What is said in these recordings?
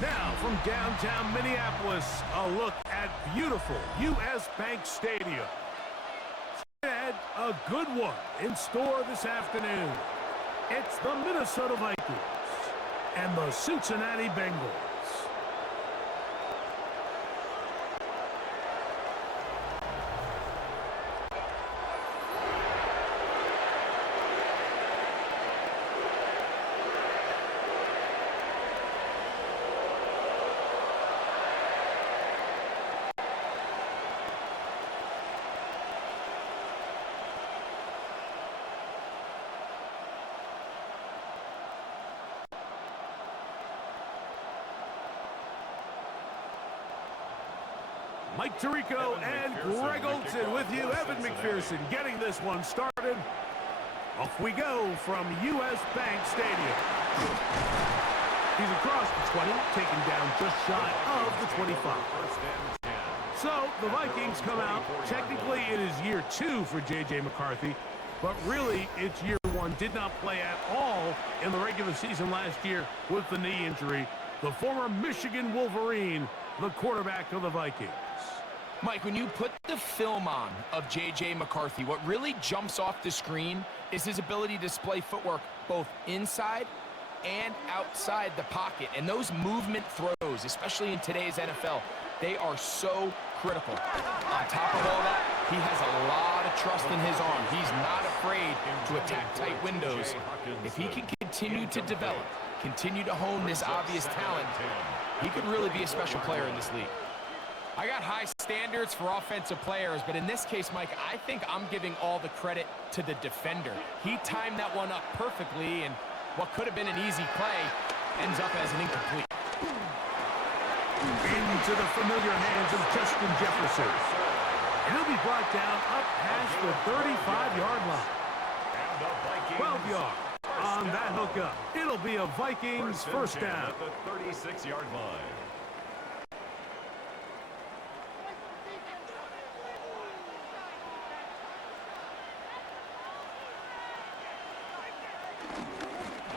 Now, from downtown Minneapolis, a look at beautiful U.S. Bank Stadium. And a good one in store this afternoon. It's the Minnesota Vikings and the Cincinnati Bengals. Mike Tirico and Greg Olson with you. Evan McPherson getting this one started. Off we go from U.S. Bank Stadium. He's across the 20, taken down just shy of the 25. So the Vikings come out. Technically, it is year 2 for J.J. McCarthy, but really it's year 1. Did not play at all in the regular season last year with the knee injury. The former Michigan Wolverine, the quarterback of the Vikings. Mike, when you put the film on of J.J. McCarthy, what really jumps off the screen is his ability to display footwork both inside and outside the pocket. And those movement throws, especially in today's NFL, they are so critical. On top of all that, he has a lot of trust in his arm. He's not afraid to attack tight windows. If he can continue to develop, continue to hone this obvious talent, he could really be a special player in this league. I got high standards for offensive players, but in this case, Mike, I think I'm giving all the credit to the defender. He timed that one up perfectly, and what could have been an easy play ends up as an incomplete. Into the familiar hands of Justin Jefferson. And he'll be brought down up past the 35-yard line. 12 yards on that hookup. It'll be a Vikings first down. At the 36-yard line.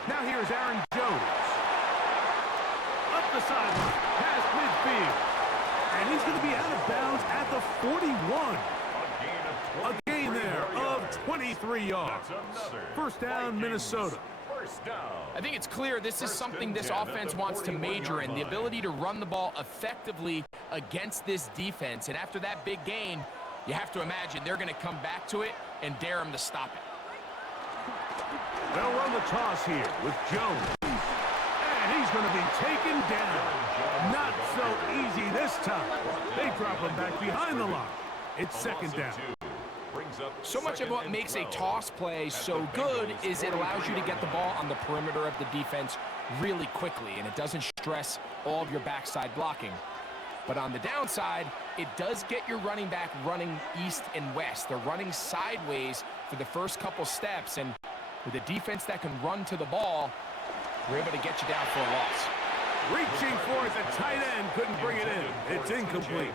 Now here's Aaron Jones. Up the sideline, past midfield. And he's going to be out of bounds at the 41. A gain there of 23 yards. First down, Minnesota. I think it's clear this is something this offense wants to major in, the ability to run the ball effectively against this defense. And after that big gain, you have to imagine they're going to come back to it and dare them to stop it. They'll run the toss here with Jones. And he's going to be taken down. Not so easy this time. They drop him back behind the line. It's second down. So much of what makes a toss play so good is it allows you to get the ball on the perimeter of the defense really quickly, and it doesn't stress all of your backside blocking. But on the downside, it does get your running back running east and west. They're running sideways for the first couple steps, and with a defense that can run to the ball, we're able to get you down for a loss. Reaching for it, the tight end couldn't bring it in. It's incomplete.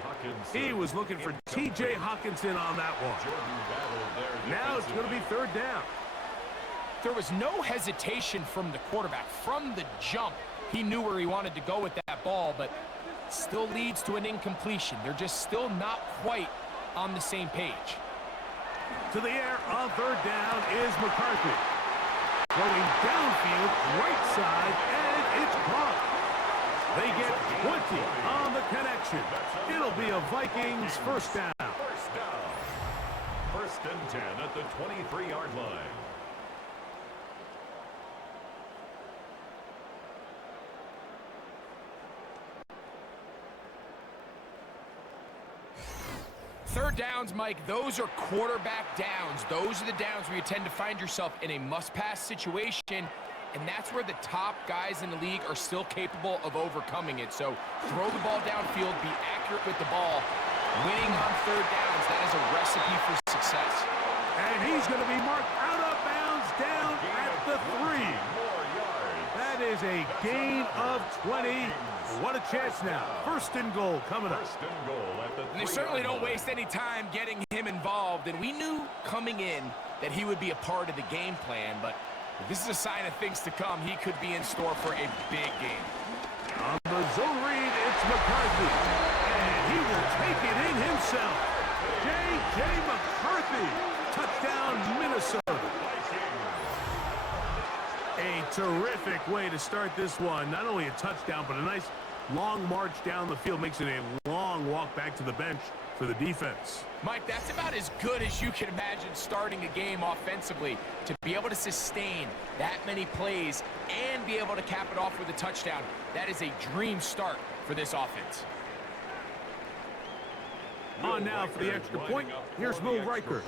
He was looking for T.J. Hockenson on that one. Now it's going to be third down. There was no hesitation from the quarterback. From the jump, he knew where he wanted to go with that ball, but still leads to an incompletion. They're just still not quite on the same page. To the air on third down is McCarthy. Going downfield, right side, and it's caught. They get 20 on the connection. It'll be a Vikings first down. First and 10 at the 23-yard line. Third downs, Mike, those are quarterback downs. Those are the downs where you tend to find yourself in a must-pass situation, and that's where the top guys in the league are still capable of overcoming it. So throw the ball downfield, be accurate with the ball. Winning on third downs, that is a recipe for success. And he's going to be marked out of bounds down at the 3. That is a gain of 20. What a chance now. First and goal coming up. And they certainly don't waste any time getting him involved. And we knew coming in that he would be a part of the game plan, but if this is a sign of things to come, he could be in store for a big game. On the zone read, it's McCarthy. And he will take it in himself. J.J. McCarthy. Touchdown, Minnesota. A terrific way to start this one. Not only a touchdown, but a nice long march down the field. Makes it a long walk back to the bench for the defense. Mike, that's about as good as you can imagine starting a game offensively. To be able to sustain that many plays and be able to cap it off with a touchdown, that is a dream start for this offense. On now for the extra point. Here's Will Riker.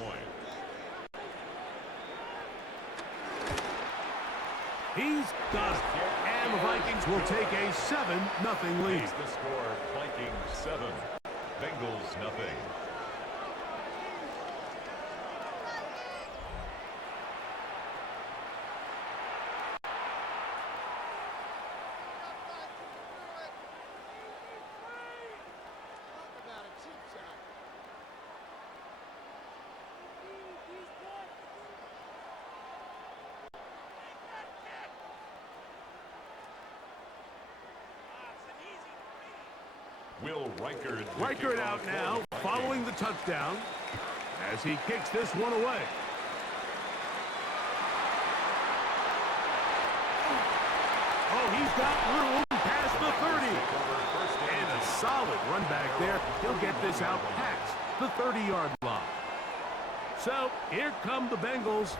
He's got it. And the Vikings will take a 7-0 lead. It's the score, Vikings 7, Bengals nothing. Will Riker out now, following the touchdown, as he kicks this one away. Oh, he's got room past the 30. And a solid run back there. He'll get this out past the 30-yard line. So here come the Bengals.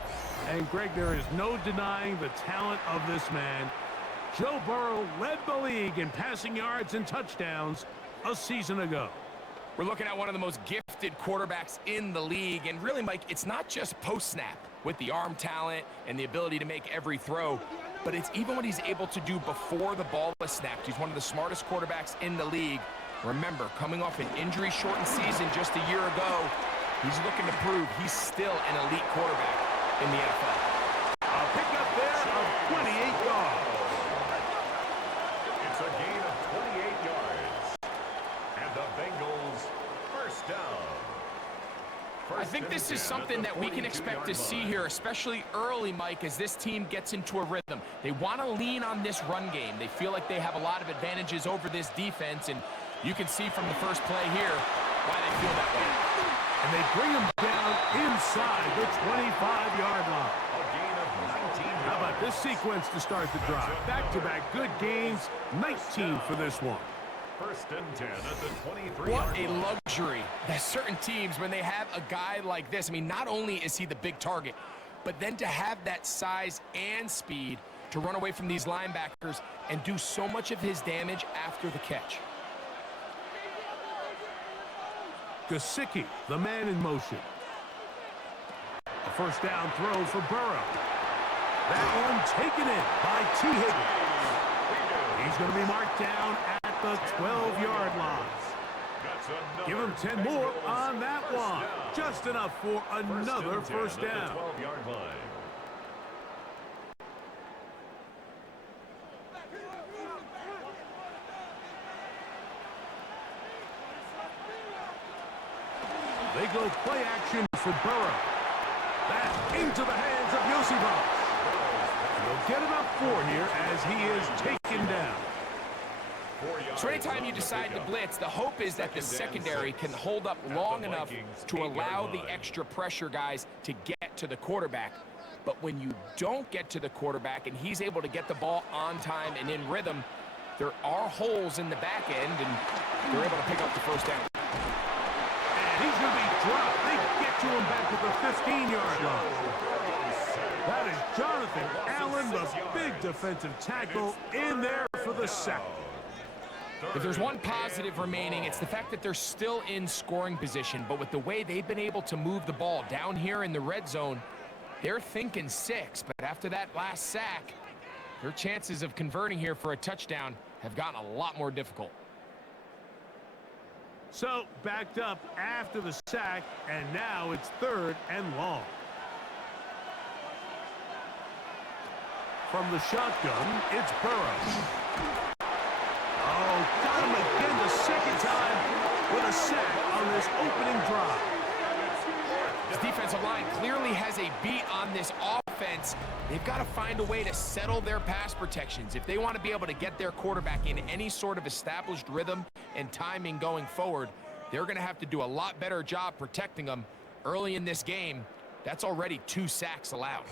And, Greg, there is no denying the talent of this man. Joe Burrow led the league in passing yards and touchdowns a season ago. We're looking at one of the most gifted quarterbacks in the league. And really, Mike, it's not just post-snap with the arm talent and the ability to make every throw, but it's even what he's able to do before the ball is snapped. He's one of the smartest quarterbacks in the league. Remember, coming off an injury-shortened season just a year ago, he's looking to prove he's still an elite quarterback in the NFL. A pickup there of 28 yards. It's a gain of 28 yards. And the Bengals first down. I think this is something that we can expect to see here, especially early, Mike, as this team gets into a rhythm. They want to lean on this run game. They feel like they have a lot of advantages over this defense, and you can see from the first play here why they feel that way. And they bring him down inside the 25-yard line. A gain of 19 yards. How about this sequence to start the drive? Back-to-back good gains, 19 for this one. First and 10 at the 23. What a luxury that certain teams, when they have a guy like this, I mean, not only is he the big target, but then to have that size and speed to run away from these linebackers and do so much of his damage after the catch. Gesicki, the man in motion. A first down throw for Burrow. That one taken in by T. Higgins. He's going to be marked down at the 12-yard line. Give him 10 more on that one. Just enough for another first down. 12-yard line. They go play action for Burrow. That's into the hands of Yosibas. They'll get enough for here as he is taken down. So anytime you decide to blitz, the hope is that the secondary can hold up long enough to allow the extra pressure guys to get to the quarterback. But when you don't get to the quarterback and he's able to get the ball on time and in rhythm, there are holes in the back end, and they're able to pick up the first down. And he's going to be dropped. They get to him back at the 15-yard line. That is Jonathan Allen, the big defensive tackle, in there for the sack. If there's one positive remaining, it's the fact that they're still in scoring position. But with the way they've been able to move the ball down here in the red zone, they're thinking 6. But after that last sack, their chances of converting here for a touchdown have gotten a lot more difficult. So, backed up after the sack, and now it's 3rd and long. From the shotgun, it's Burrow. Oh, got him again the second time with a sack on this opening drive. This defensive line clearly has a beat on this offense, they've got to find a way to settle their pass protections. If they want to be able to get their quarterback in any sort of established rhythm and timing going forward, they're going to have to do a lot better job protecting them. Early in this game, that's already 2 sacks allowed.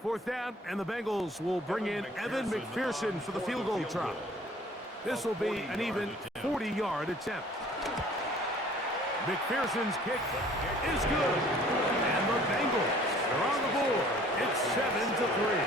Fourth down, and the Bengals will bring in Evan McPherson for the field goal try. This will be an even 40-yard attempt. McPherson's kick is good, and the Bengals are on the board. It's 7-3.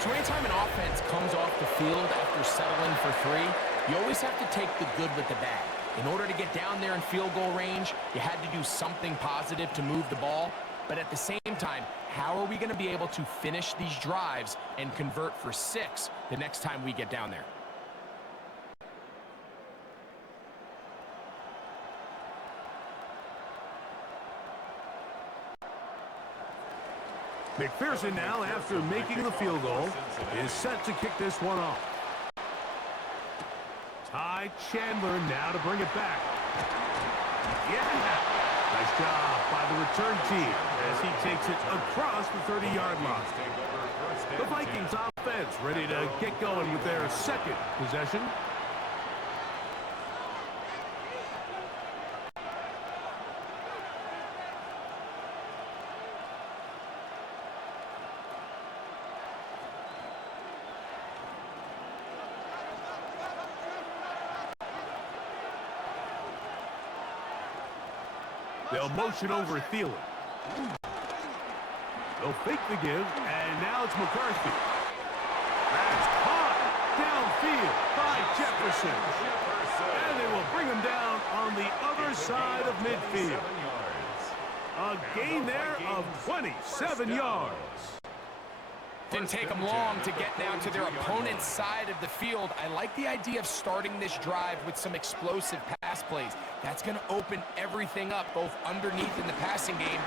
So anytime an offense comes off the field after settling for 3, you always have to take the good with the bad. In order to get down there in field goal range, you had to do something positive to move the ball. But at the same time, how are we going to be able to finish these drives and convert for 6 the next time we get down there? McPherson now, after making the field goal, is set to kick this one off. Ty Chandler now to bring it back. Yeah! Nice job by the return team as he takes it across the 30-yard line. The Vikings offense ready to get going with their second possession. They'll motion over Thielen. They'll fake the give, and now it's McCarthy. That's caught downfield by Jefferson. And they will bring him down on the other side of midfield. A gain there of 27 yards. Didn't take them long to get down to their opponent's side of the field. I like the idea of starting this drive with some explosive pass plays. That's going to open everything up, both underneath in the passing game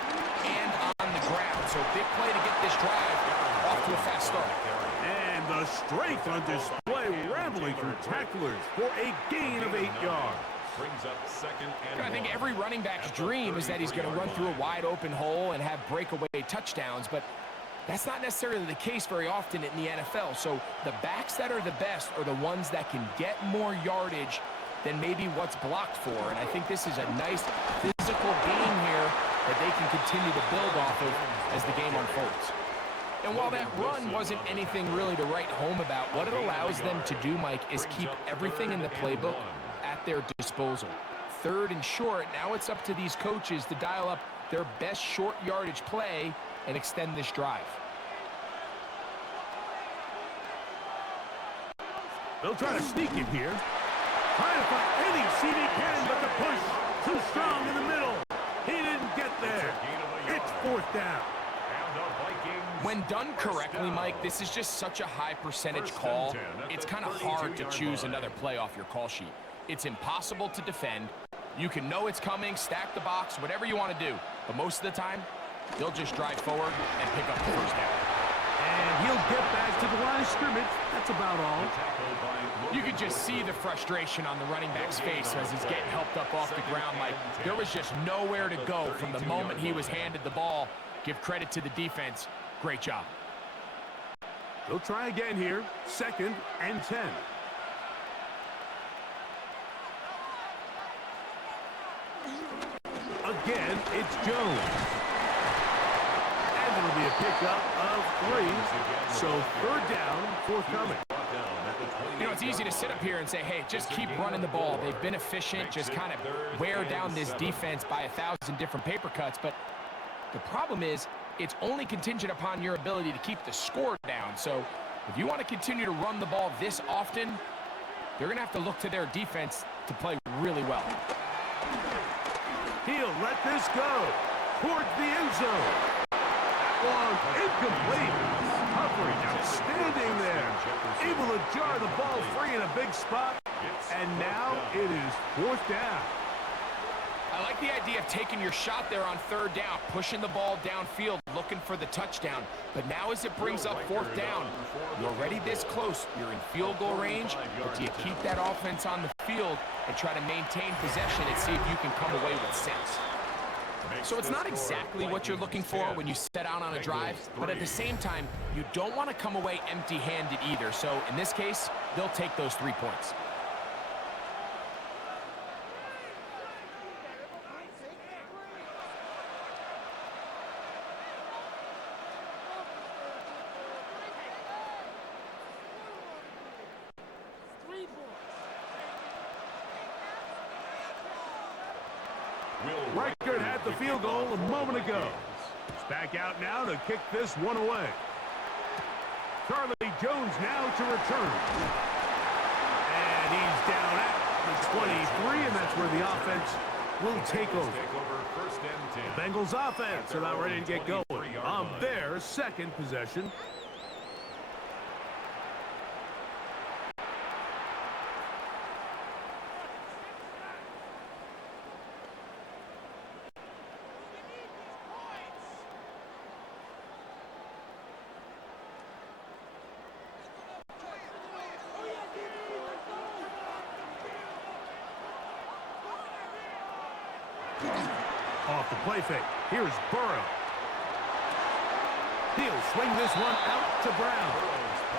and on the ground. So big play to get this drive off to a fast start. And the strength on display, rambling through tacklers for a gain of 8 yards. Brings up second and I think every running back's dream is that he's going to run through a wide open hole and have breakaway touchdowns, but that's not necessarily the case very often in the NFL. So the backs that are the best are the ones that can get more yardage than maybe what's blocked for. And I think this is a nice physical game here that they can continue to build off of as the game unfolds. And while that run wasn't anything really to write home about, what it allows them to do, Mike, is keep everything in the playbook at their disposal. 3rd and short, now it's up to these coaches to dial up their best short yardage play and extend this drive. They'll try to sneak it here. Trying to find any seat he can, but the push too strong in the middle. He didn't get there. It's 4th down. When done correctly, Mike, this is just such a high percentage call. It's kind of hard to choose another play off your call sheet. It's impossible to defend. You can know it's coming, stack the box, whatever you want to do. But most of the time, they'll just drive forward and pick up the 1st down. And he'll get back to the line of scrimmage. That's about all. You could just see the frustration on the running back's face as he's getting helped up off the ground. Like, there was just nowhere to go from the moment he was handed the ball. Give credit to the defense. Great job. They'll try again here. 2nd and 10. Again, it's Jones. And it'll be a pickup of 3. So 3rd down, forthcoming. You know, it's easy to sit up here and say, hey, just keep running the ball. They've been efficient, just kind of wear down this defense by 1,000 different paper cuts. But the problem is, it's only contingent upon your ability to keep the score down. So if you want to continue to run the ball this often, they're going to have to look to their defense to play really well. He'll let this go towards the end zone. That one incomplete. Covering outstanding there. Able to jar the ball free in a big spot. And now it is 4th down. I like the idea of taking your shot there on third down, pushing the ball downfield, looking for the touchdown. But now as it brings up fourth down, you're already this close. You're in field goal range, but do you keep that offense on the field and try to maintain possession and see if you can come away with sense? So it's not exactly what you're looking for when you set out on a drive, but at the same time, you don't want to come away empty-handed either. So in this case, they'll take those 3 points. Reichert had the field goal a moment ago. He's back out now to kick this one away. Charlie Jones now to return. And he's down at the 23, and that's where the offense will take over. The Bengals offense are now ready to get going on their second possession. Off the play fake. Here's Burrow. He'll swing this one out to Brown.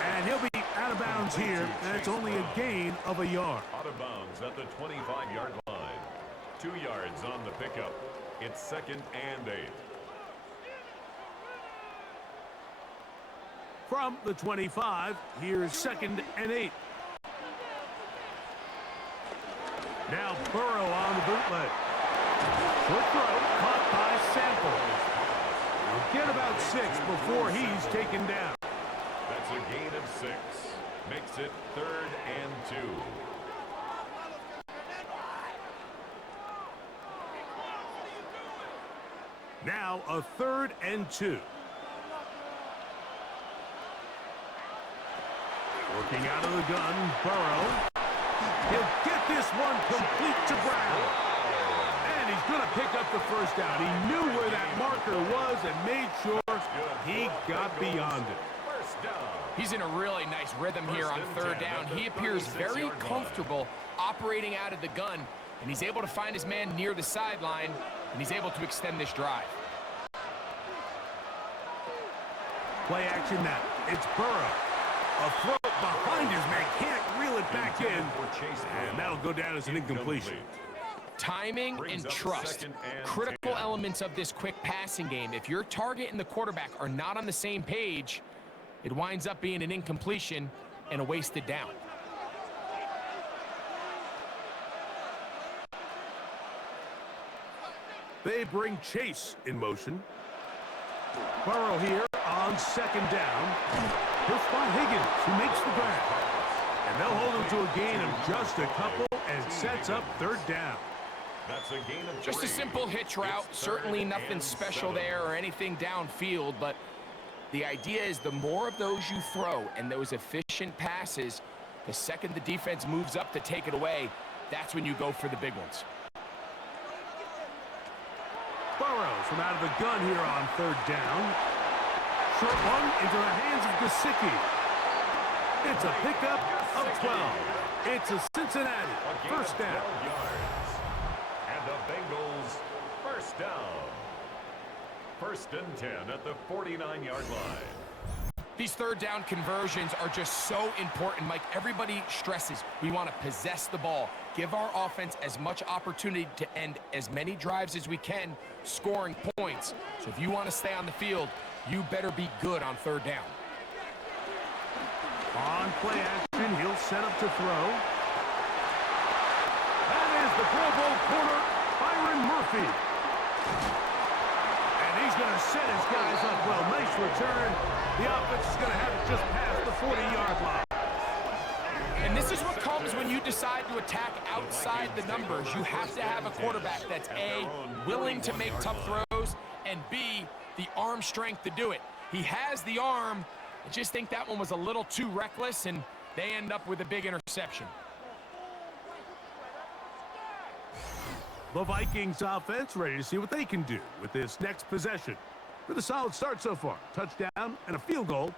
And he'll be out of bounds here. And it's only a gain of a yard. Out of bounds at the 25-yard line. 2 yards on the pickup. It's 2nd and 8. From the 25, here's 2nd and 8. Now Burrow on the bootleg. Short throw, caught by Sample. He'll get about 6 before he's taken down. That's a gain of 6. Makes it 3rd and 2. Now a 3rd and 2. Working out of the gun, Burrow. He'll get this one complete to Brown. And he's going to pick up the first down. He knew where that marker was and made sure he got beyond it. He's in a really nice rhythm here on third down. He appears very comfortable operating out of the gun, and he's able to find his man near the sideline, and he's able to extend this drive. Play action now. It's Burrow. A throw behind his man. Can't reel it back in. And that'll go down as an incompletion. Timing and trust, critical elements of this quick passing game. If your target and the quarterback are not on the same page, it winds up being an incompletion and a wasted down. They bring Chase in motion. Burrow here on 2nd down. He'll spot Higgins, who makes the grab. And they'll hold him to a gain of just a couple and sets up 3rd down. That's a gain of 3. Just a simple hitch route. Certainly nothing special there or anything downfield, but the idea is the more of those you throw and those efficient passes, the second the defense moves up to take it away, that's when you go for the big ones. Burrow from out of the gun here on 3rd down. Short one into the hands of Gesicki. It's a pickup of 12. It's a Cincinnati first down. And the Bengals first down. 1st and 10 at the 49-yard line. These third down conversions are just so important, Mike. Everybody stresses we want to possess the ball, give our offense as much opportunity to end as many drives as we can, scoring points. So if you want to stay on the field, you better be good on 3rd down. On play action, he'll set up to throw. That is the Pro Bowl corner, Byron Murphy. And he's going to set his guys up well. Nice return. The offense is going to have it just past the 40-yard line. And this is what comes when you decide to attack outside the numbers. You have to have a quarterback that's A, willing to make tough throws, and B, the arm strength to do it. He has the arm. I just think that one was a little too reckless, and they end up with a big interception. The Vikings offense ready to see what they can do with this next possession. With a solid start so far. Touchdown and a field goal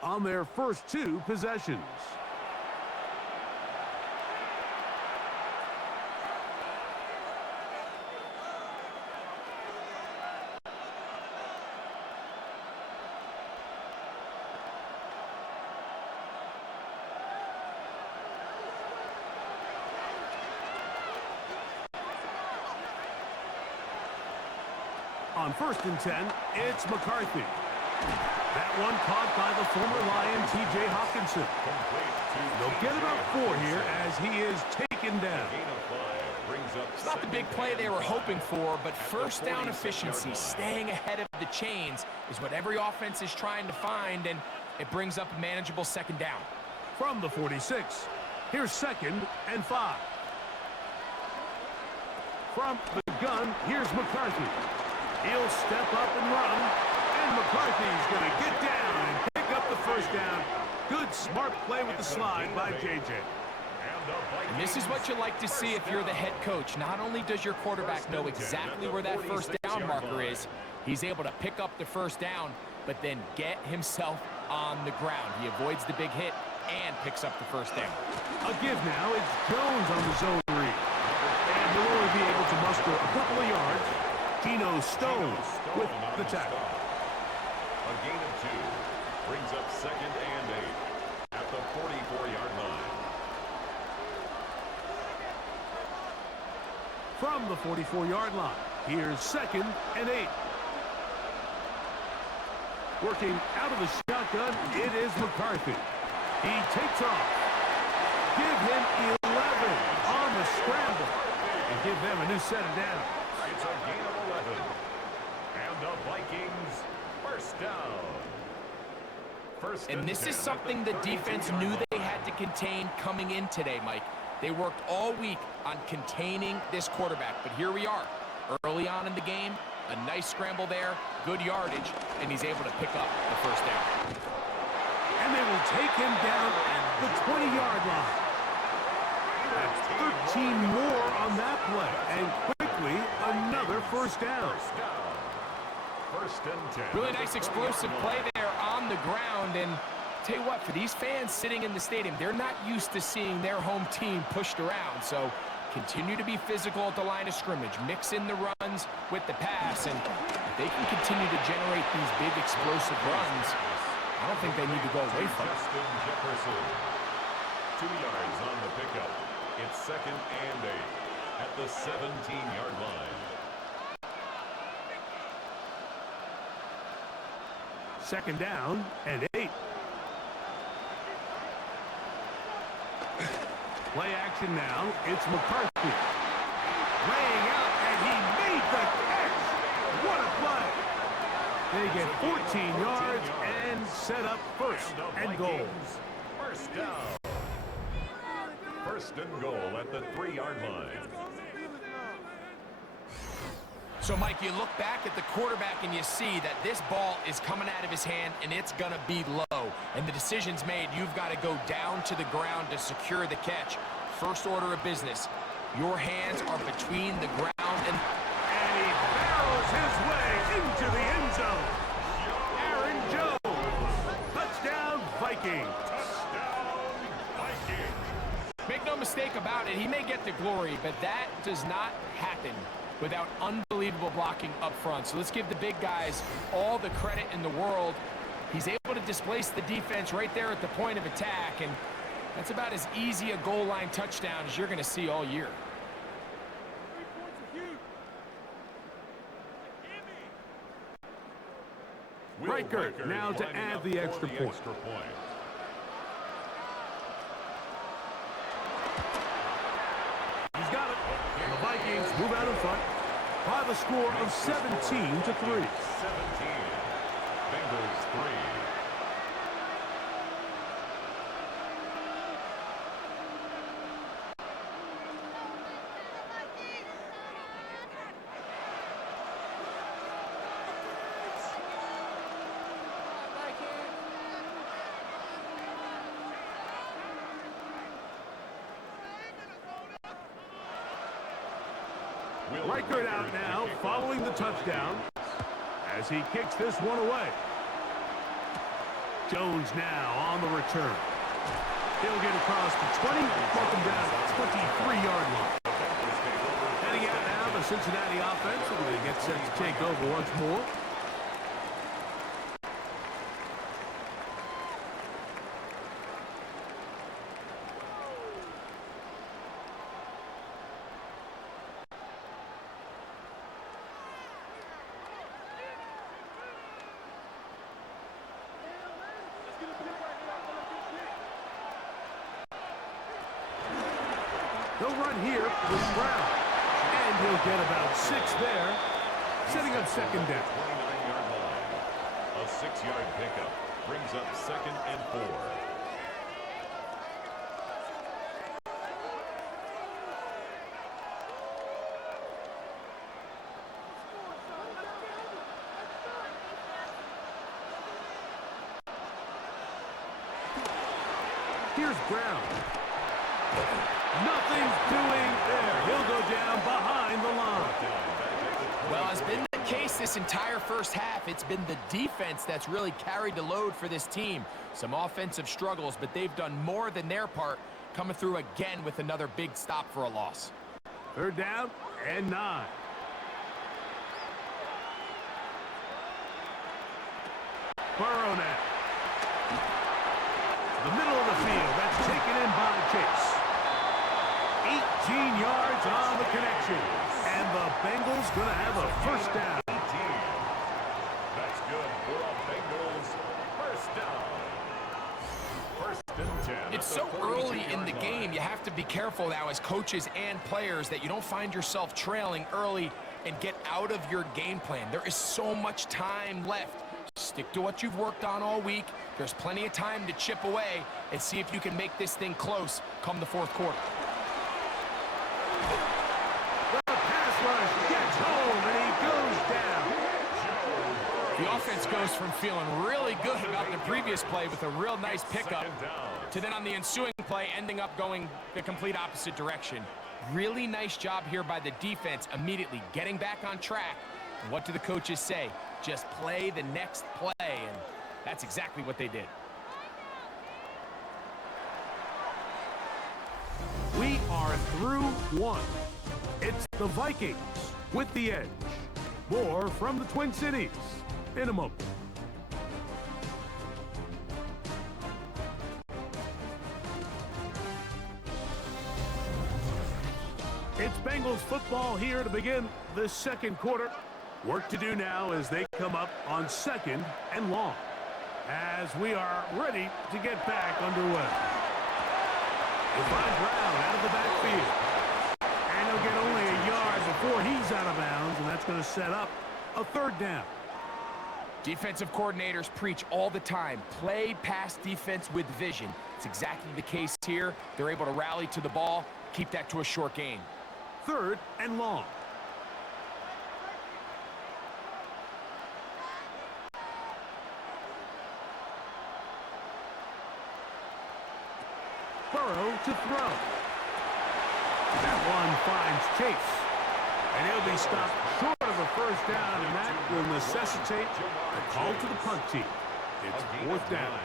on their first 2 possessions. On 1st and 10, it's McCarthy. That one caught by the former Lion, T.J. Hawkinson. They'll get about 4 here as he is taken down. It's not the big play they were hoping for, but first down efficiency, staying ahead of the chains, is what every offense is trying to find, and it brings up a manageable 2nd down. From the 46, here's 2nd and 5. From the gun, here's McCarthy. He'll step up and run, and McCarthy's going to get down and pick up the first down. Good, smart play with the slide by J.J. And this is what you like to see if you're the head coach. Not only does your quarterback know exactly where that first down marker is, he's able to pick up the first down, but then get himself on the ground. He avoids the big hit and picks up the first down. A give now. It's Jones on the zone read. And he'll only be able to muster a couple of yards. Geno Stone with the tackle. A gain of 2 brings up 2nd and 8 at the 44-yard line. From the 44-yard line, here's 2nd and 8. Working out of the shotgun, it is McCarthy. He takes off. Give him 11 on the scramble and give them a new set of downs. It's a gain of 11. And the Vikings first down. And this is something the defense knew they had to contain coming in today, Mike. They worked all week on containing this quarterback, but here we are. Early on in the game, a nice scramble there, good yardage, and he's able to pick up the first down. And they will take him down at the 20-yard line. That's 13 more on that play, and quickly another first down. First and 10. Really nice explosive play there on the ground, and tell you what, for these fans sitting in the stadium, they're not used to seeing their home team pushed around, so continue to be physical at the line of scrimmage, mix in the runs with the pass, and if they can continue to generate these big explosive runs, I don't think they need to go away from it. Jefferson. 2 yards on the pickup. It's 2nd and 8 at the 17-yard line. 2nd down and 8. Play action now. It's McCarthy. Laying out, and he made the catch. What a play. They get 14 yards and set up 1st and goal. First down. 1st and goal at the 3-yard line. So, Mike, you look back at the quarterback and you see that this ball is coming out of his hand and it's going to be low. And the decision's made. You've got to go down to the ground to secure the catch. First order of business. Your hands are between the ground and he barrels his way into the end zone. Aaron Jones. Touchdown, Vikings. Make no mistake about it, he may get the glory, but that does not happen without unbelievable blocking up front. So let's give the big guys all the credit in the world. He's able to displace the defense right there at the point of attack, and that's about as easy a goal line touchdown as you're going to see all year. Riker now to add the extra point. He's got it. And the Vikings move out in front by the score of 17-3. 17. Bengals 3. Reichert out now, following the touchdown, as he kicks this one away. Jones now on the return. He'll get across the 20, mark him down at the 23-yard line. Heading out now, the Cincinnati offense, and they get set to take over once more. He'll run here with Brown, and he'll get about 6 there, setting up second down. 29-yard line. A 6-yard pickup brings up 2nd and 4. Here's Brown. Nothing's doing there. He'll go down behind the line. Well, as been the case this entire first half, it's been the defense that's really carried the load for this team. Some offensive struggles, but they've done more than their part, coming through again with another big stop for a loss. 3rd down and 9. Burrow now. The middle of the field, that's taken in by Chase. 18 yards on the connection. And the Bengals going to have a first down. 18. That's good for a Bengals first down. 1st and 10. It's so early in the game, you have to be careful now as coaches and players that you don't find yourself trailing early and get out of your game plan. There is so much time left. Stick to what you've worked on all week. There's plenty of time to chip away and see if you can make this thing close come the 4th quarter. The pass rush gets home, and he goes down. The offense goes from feeling really good about the previous play with a real nice pickup to then on the ensuing play ending up going the complete opposite direction. Really nice job here by the defense immediately getting back on track. And what do the coaches say? Just play the next play, and that's exactly what they did. We are through 1. It's the Vikings with the edge. More from the Twin Cities in a moment. It's Bengals football here to begin the 2nd quarter. Work to do now as they come up on 2nd and long, as we are ready to get back underway. They find Brown out of the backfield, and he'll get only a yard before he's out of bounds, and that's going to set up a 3rd down. Defensive coordinators preach all the time, play pass defense with vision. It's exactly the case here. They're able to rally to the ball, keep that to a short gain. 3rd and long. Burrow to throw. That one finds Chase. And he'll be stopped short of a first down, and that will necessitate a call to the punt team. It's 4th down.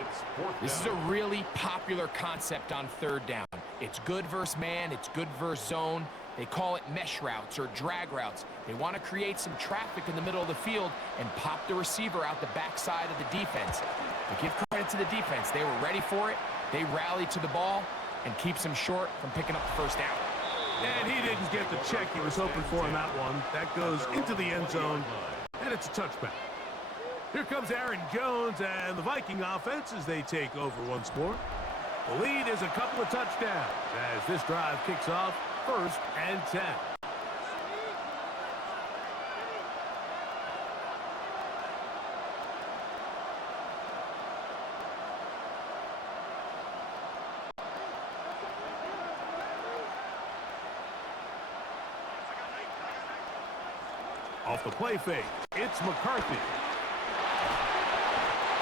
It's 4th down. This is a really popular concept on 3rd down. It's good versus man, it's good versus zone. They call it mesh routes or drag routes. They want to create some traffic in the middle of the field and pop the receiver out the backside of the defense. But give credit to the defense. They were ready for it. They rallied to the ball and keeps him short from picking up the first down. And he didn't get the check he was hoping for in that one. That goes into the end zone, and it's a touchback. Here comes Aaron Jones and the Viking offense as they take over once more. The lead is a couple of touchdowns as this drive kicks off 1st and 10. Off the play fake, it's McCarthy.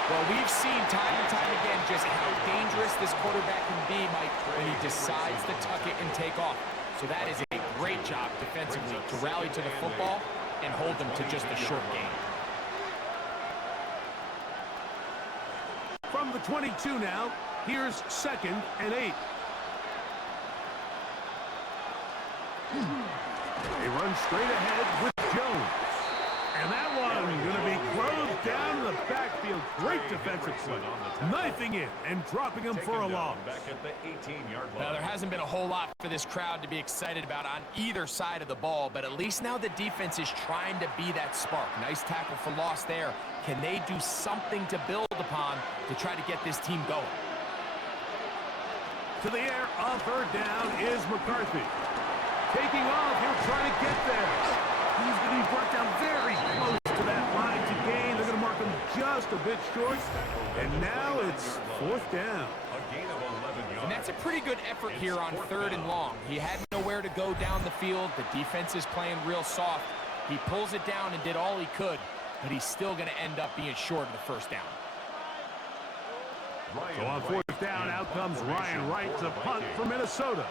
Well, we've seen time and time again just how dangerous this quarterback can be, Mike, when he decides to tuck it and take off. So that is a great job defensively to rally to the football and hold them to just a short gain. From the 22 now, here's 2nd and 8. They run straight ahead with Jones. And that one going to be closed down in the backfield. Great defensive play. Knifing in and dropping him for a loss. Back at the 18-yard line. Now, there hasn't been a whole lot for this crowd to be excited about on either side of the ball, but at least now the defense is trying to be that spark. Nice tackle for loss there. Can they do something to build upon to try to get this team going? To the air, on 3rd down is McCarthy. Taking off, he'll try to get there. He's going to be brought down very close to that line to gain. They're going to mark him just a bit short. And now it's 4th down. A gain of 11 yards. And that's a pretty good effort here on 3rd and long. He had nowhere to go down the field. The defense is playing real soft. He pulls it down and did all he could, but he's still going to end up being short of the 1st down. So on 4th down, out comes Ryan Wright to punt for Minnesota.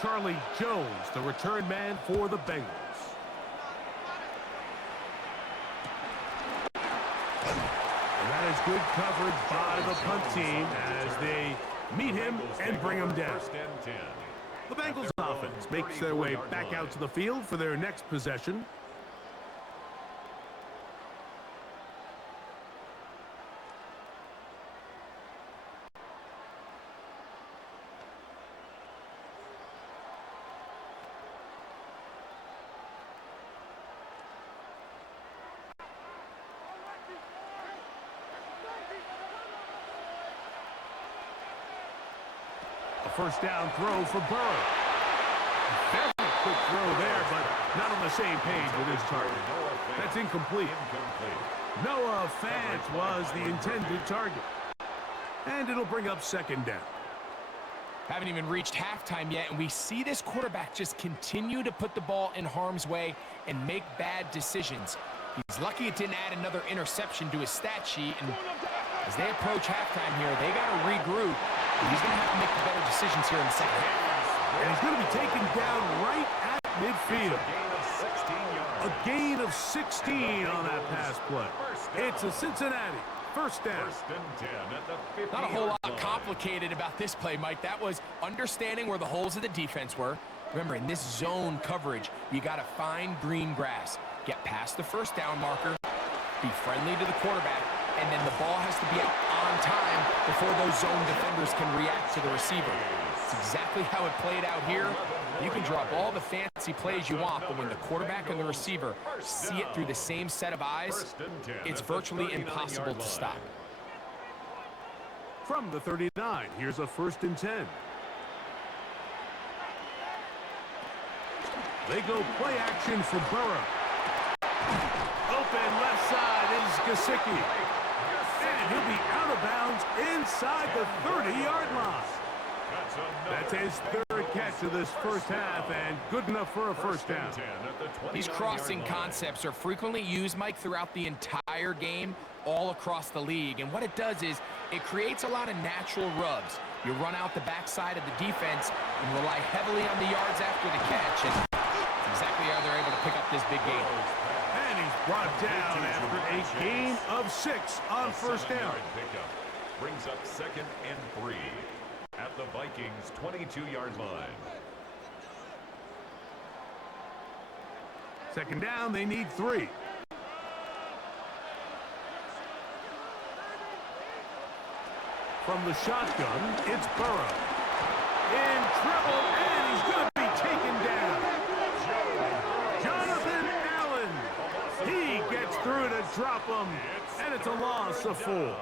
Charlie Jones, the return man for the Bengals. And that is good coverage by the punt team as they meet him and bring him down. The Bengals offense makes their way back out to the field for their next possession. A 1st down throw for Burrow. Very quick throw there, but not on the same page with his target. That's incomplete. Noah Fant was the intended target. And it'll bring up 2nd down. Haven't even reached halftime yet, and we see this quarterback just continue to put the ball in harm's way and make bad decisions. He's lucky it didn't add another interception to his stat sheet, and as they approach halftime here, they got to regroup. He's going to have to make the better decisions here in the 2nd half. And he's going to be taken down right at midfield. A gain of 16 on that pass play. It's a Cincinnati 1st down. Not a whole lot complicated about this play, Mike. That was understanding where the holes of the defense were. Remember, in this zone coverage, you got to find green grass. Get past the 1st down marker, be friendly to the quarterback, and then the ball has to be out on time before those zone defenders can react to the receiver. It's exactly how it played out here. You can drop all the fancy plays you want, but when the quarterback and the receiver see it through the same set of eyes, it's virtually impossible to stop. From the 39, here's a 1st and 10. They go play action for Burrow. Open left side is Gesicki. And he'll be out of bounds inside the 30-yard line. That's his 3rd catch of this 1st half, and good enough for a 1st down. These crossing concepts are frequently used, Mike, throughout the entire game, all across the league. And what it does is it creates a lot of natural rubs. You run out the backside of the defense and rely heavily on the yards after the catch. And that's exactly how they're able to pick up this big gain. And he's brought down after a gain of 6 on 1st down. Brings up 2nd and 3 at the Vikings' 22-yard line. 2nd down, they need 3. From the shotgun, it's Burrow. In trouble, and he's going to be taken down. Jonathan Allen. He gets through to drop him, and it's a loss of 4.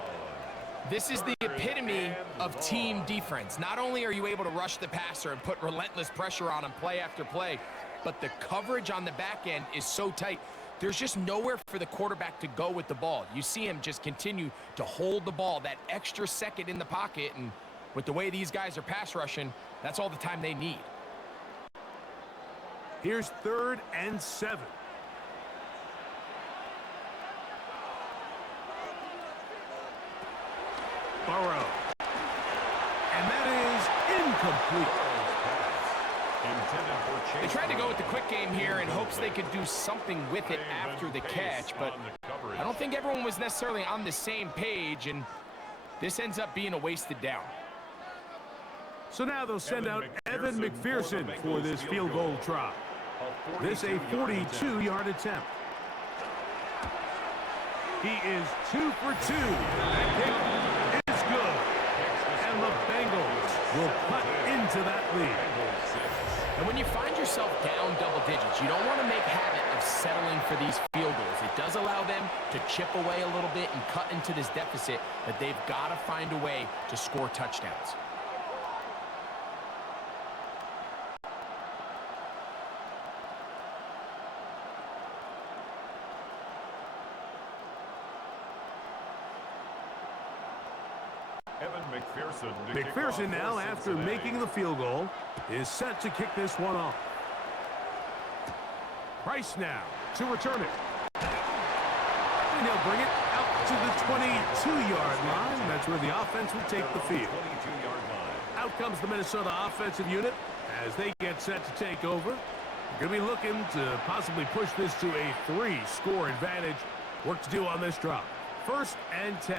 This is the epitome of team defense. Not only are you able to rush the passer and put relentless pressure on him play after play, but the coverage on the back end is so tight. There's just nowhere for the quarterback to go with the ball. You see him just continue to hold the ball that extra second in the pocket, and with the way these guys are pass rushing, that's all the time they need. Here's 3rd and 7. Burrow. And that is incomplete. They tried to go with the quick game here in hopes they could do something with it after the catch, but I don't think everyone was necessarily on the same page, and this ends up being a wasted down. So now they'll send out Evan McPherson for this field goal try. This a 42-yard attempt. He is 2 for 2. That kick is good. And the Bengals will cut into that lead. And when you find yourself down double digits, you don't want to make habit of settling for these field goals. It does allow them to chip away a little bit and cut into this deficit, but they've got to find a way to score touchdowns. McPherson now, after making the field goal, is set to kick this one off. Price now to return it. And he'll bring it out to the 22-yard line. That's where the offense will take the field. Out comes the Minnesota offensive unit as they get set to take over. They're going to be looking to possibly push this to a 3-score advantage. Work to do on this drive. 1st and 10.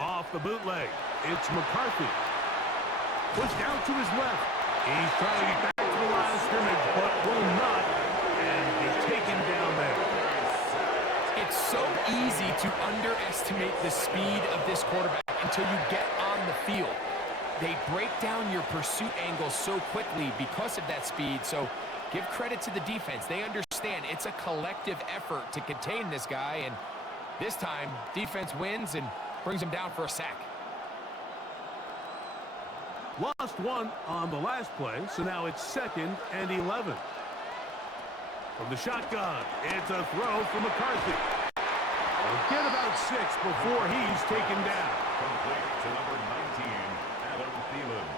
Off the bootleg, it's McCarthy. Pushed out to his left. He's trying to get back to the line of scrimmage, but will not. And he's taken down there. It's so easy to underestimate the speed of this quarterback until you get on the field. They break down your pursuit angles so quickly because of that speed, so give credit to the defense. They understand it's a collective effort to contain this guy, and this time, defense wins and brings him down for a sack. Lost one on the last play, so now it's 2nd and 11. From the shotgun, it's a throw from McCarthy. We'll get about 6 before he's taken down. Complete to number 19, Adam Thielen.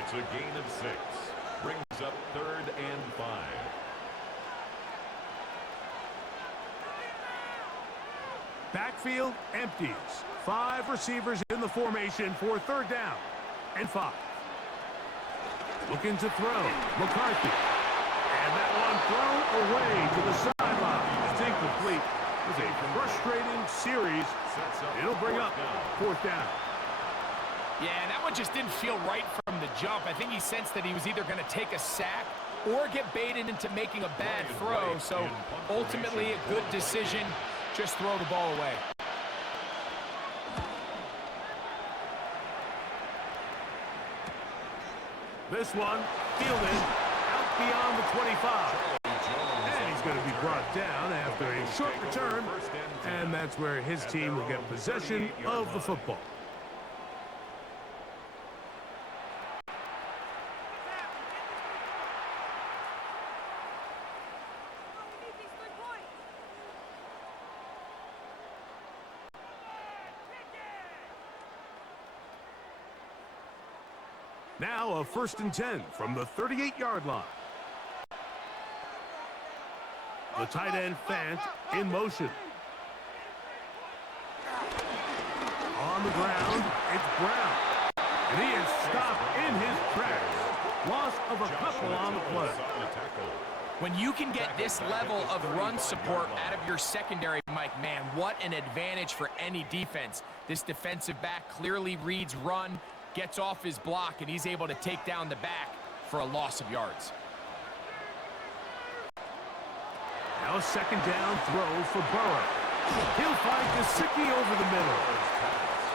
It's a gain of 6. Brings up 3rd and 5. Backfield empties. 5 receivers in the formation for 3rd down and 5. Looking to throw. McCarthy. And that one thrown away to the sideline. It's incomplete. It was a frustrating series. It'll bring up 4th down. Yeah, and that one just didn't feel right from the jump. I think he sensed that he was either going to take a sack or get baited into making a bad throw. So ultimately a good decision. Just throw the ball away. This one, fielded out beyond the 25. And he's going to be brought down after a short return. And that's where his team will get possession of the football. Now a 1st and 10 from the 38-yard line. The tight end Fant in motion. On the ground, it's Brown. And he is stopped in his tracks. Loss of a couple on the play. When you can get this level of run support out of your secondary, Mike, man, what an advantage for any defense. This defensive back clearly reads run, gets off his block, and he's able to take down the back for a loss of yards. Now a 2nd down throw for Burrow. He'll find Gesicki over the middle.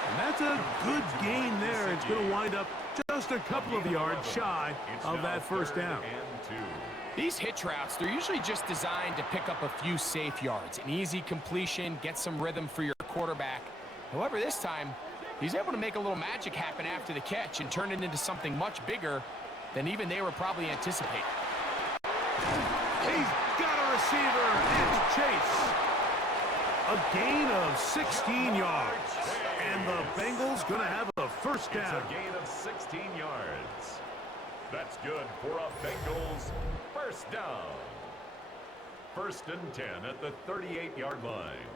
And that's a good gain there. It's going to wind up just a couple of yards shy of that 1st down. These hitch routes, they're usually just designed to pick up a few safe yards. An easy completion, get some rhythm for your quarterback. However, this time, he's able to make a little magic happen after the catch and turn it into something much bigger than even they were probably anticipating. He's got a receiver. It's Chase. A gain of 16 yards. And the Bengals going to have a 1st down. It's a gain of 16 yards. That's good for a Bengals first down. 1st and 10 at the 38-yard line.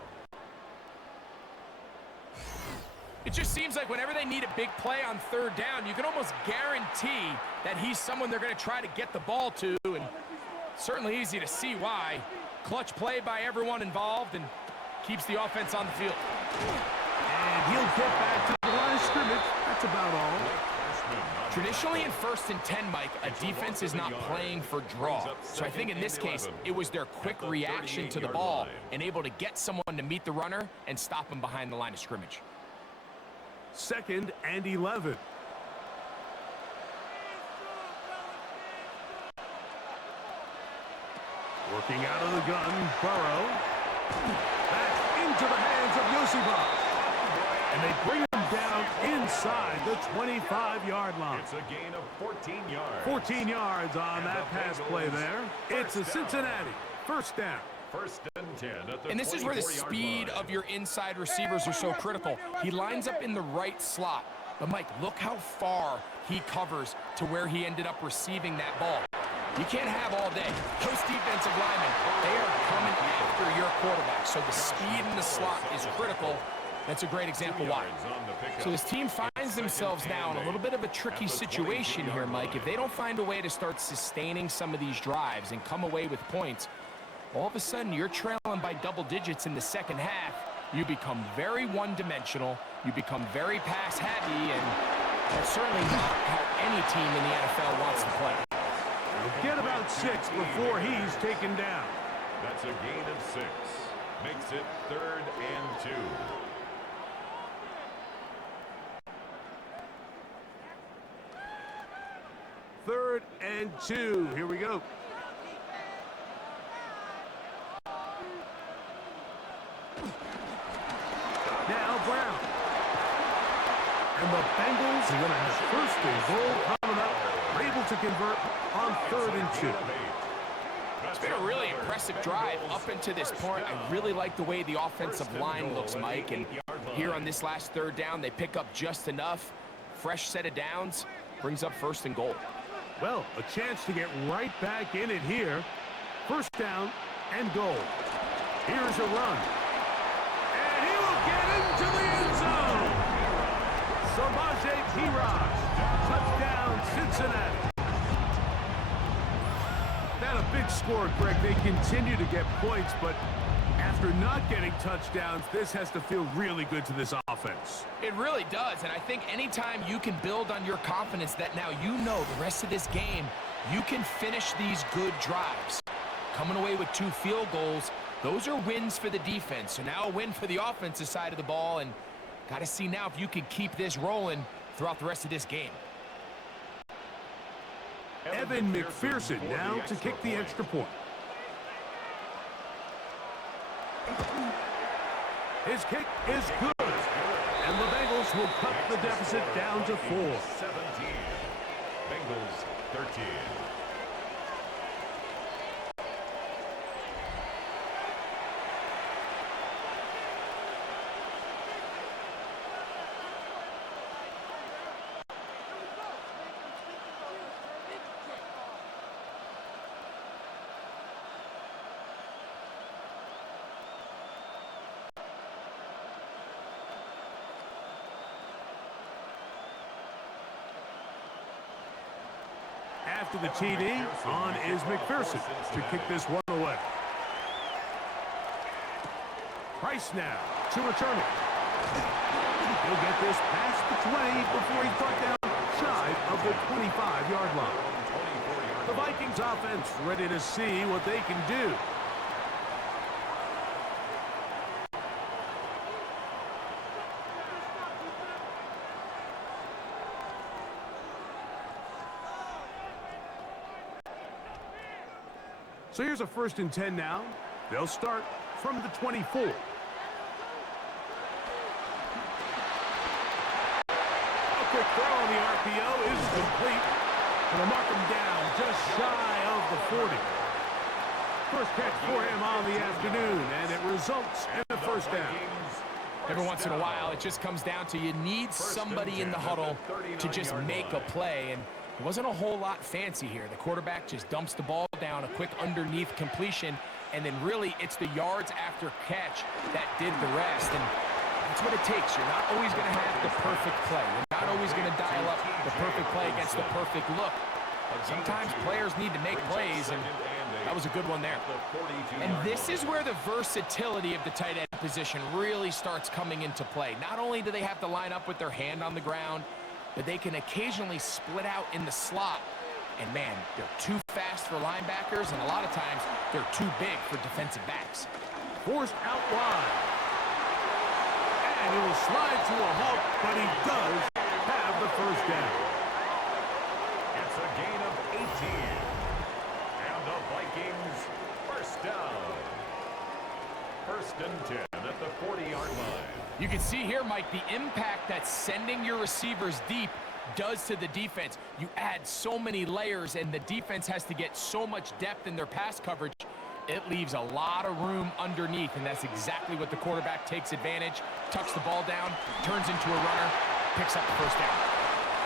It just seems like whenever they need a big play on 3rd down, you can almost guarantee that he's someone they're going to try to get the ball to, and certainly easy to see why. Clutch play by everyone involved and keeps the offense on the field. And he'll get back to the line of scrimmage. That's about all. Traditionally in 1st and 10, Mike, a defense is not playing for draw. So I think in this case, it was their quick reaction to the ball and able to get someone to meet the runner and stop him behind the line of scrimmage. 2nd and 11. Working out of the gun, Burrow. Back into the hands of Yosibach. And they bring him down inside the 25-yard line. It's a gain of 14 yards. 14 yards on that pass play there. It's a Cincinnati first down. 1st and 10 at the And this is where the speed of your inside receivers are so critical. He lines up in the right slot. But, Mike, look how far he covers to where he ended up receiving that ball. You can't have all day. Those defensive linemen, they are coming after your quarterback. So the speed in the slot is critical. That's a great example why. So this team finds themselves now in a little bit of a tricky situation here, Mike. If they don't find a way to start sustaining some of these drives and come away with points, all of a sudden you're trailing by double digits in the 2nd half. You become very one-dimensional. You become very pass-heavy, and that's certainly not how any team in the NFL wants to play. He'll get about 6 before he's taken down. That's a gain of 6. Makes it 3rd and 2. Third and 2. Here we go. Now Brown. And the Bengals are going to have 1st and goal coming up. They're able to convert on 3rd and 2. It's been a really impressive drive up until this point. I really like the way the offensive line looks, Mike. And here on this last 3rd down, they pick up just enough. Fresh set of downs. Brings up 1st and goal. Well, a chance to get right back in it here. 1st down and goal. Here's a run. And he will get into the end zone. Samaje Perine. Touchdown, Cincinnati. Not a big score, Greg. They continue to get points, but after not getting touchdowns, this has to feel really good to this offense. It really does, and I think anytime you can build on your confidence that now you know the rest of this game, you can finish these good drives. Coming away with 2 field goals, those are wins for the defense. So now a win for the offensive side of the ball, and got to see now if you can keep this rolling throughout the rest of this game. Evan McPherson now to kick the extra point. His kick is good. And the Bengals will cut the deficit down to 4. 17. Bengals 13. After the TD, on is McPherson to kick this one away. Price now to return it. He'll get this past the 20 before he's brought down shy of the 25-yard line. The Vikings offense ready to see what they can do. So here's a 1st and 10 now. They'll start from the 24. A quick throw on the RPO is complete. And they'll mark him down just shy of the 40. First catch for him on the afternoon, and it results in a 1st down. Every once in a while, it just comes down to you need somebody in the huddle to just make a play. And It wasn't a whole lot fancy here. The quarterback just dumps the ball down, a quick underneath completion, and then really it's the yards after catch that did the rest. And that's what it takes. You're not always going to have the perfect play. You're not always going to dial up the perfect play against the perfect look. Sometimes players need to make plays, and that was a good one there. And this is where the versatility of the tight end position really starts coming into play. Not only do they have to line up with their hand on the ground, but they can occasionally split out in the slot. And man, they're too fast for linebackers, and a lot of times they're too big for defensive backs. Forced out wide. And he will slide to a halt, but he does have the first down. It's a gain of 18. And the Vikings first down. First and 10 at the 40-yard line. You can see here, Mike, the impact that sending your receivers deep does to the defense. You add so many layers, and the defense has to get so much depth in their pass coverage. It leaves a lot of room underneath, and that's exactly what the quarterback takes advantage, tucks the ball down, turns into a runner, picks up the first down.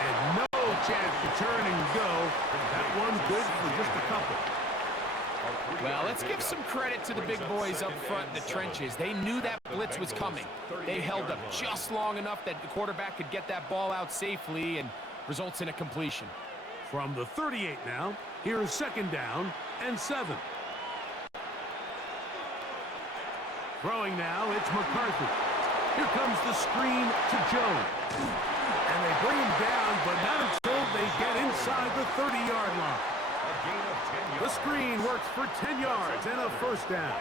And no chance to turn and go. That one good for just a couple. Well, let's give some credit to the big boys up front in the trenches. They knew that blitz was coming. They held up just long enough that the quarterback could get that ball out safely and results in a completion. From the 38 now, here's second down and 7. Throwing now, it's McCarthy. Here comes the screen to Jones. And they bring him down, but not until they get inside the 30-yard line. The screen works for 10 yards and a first down.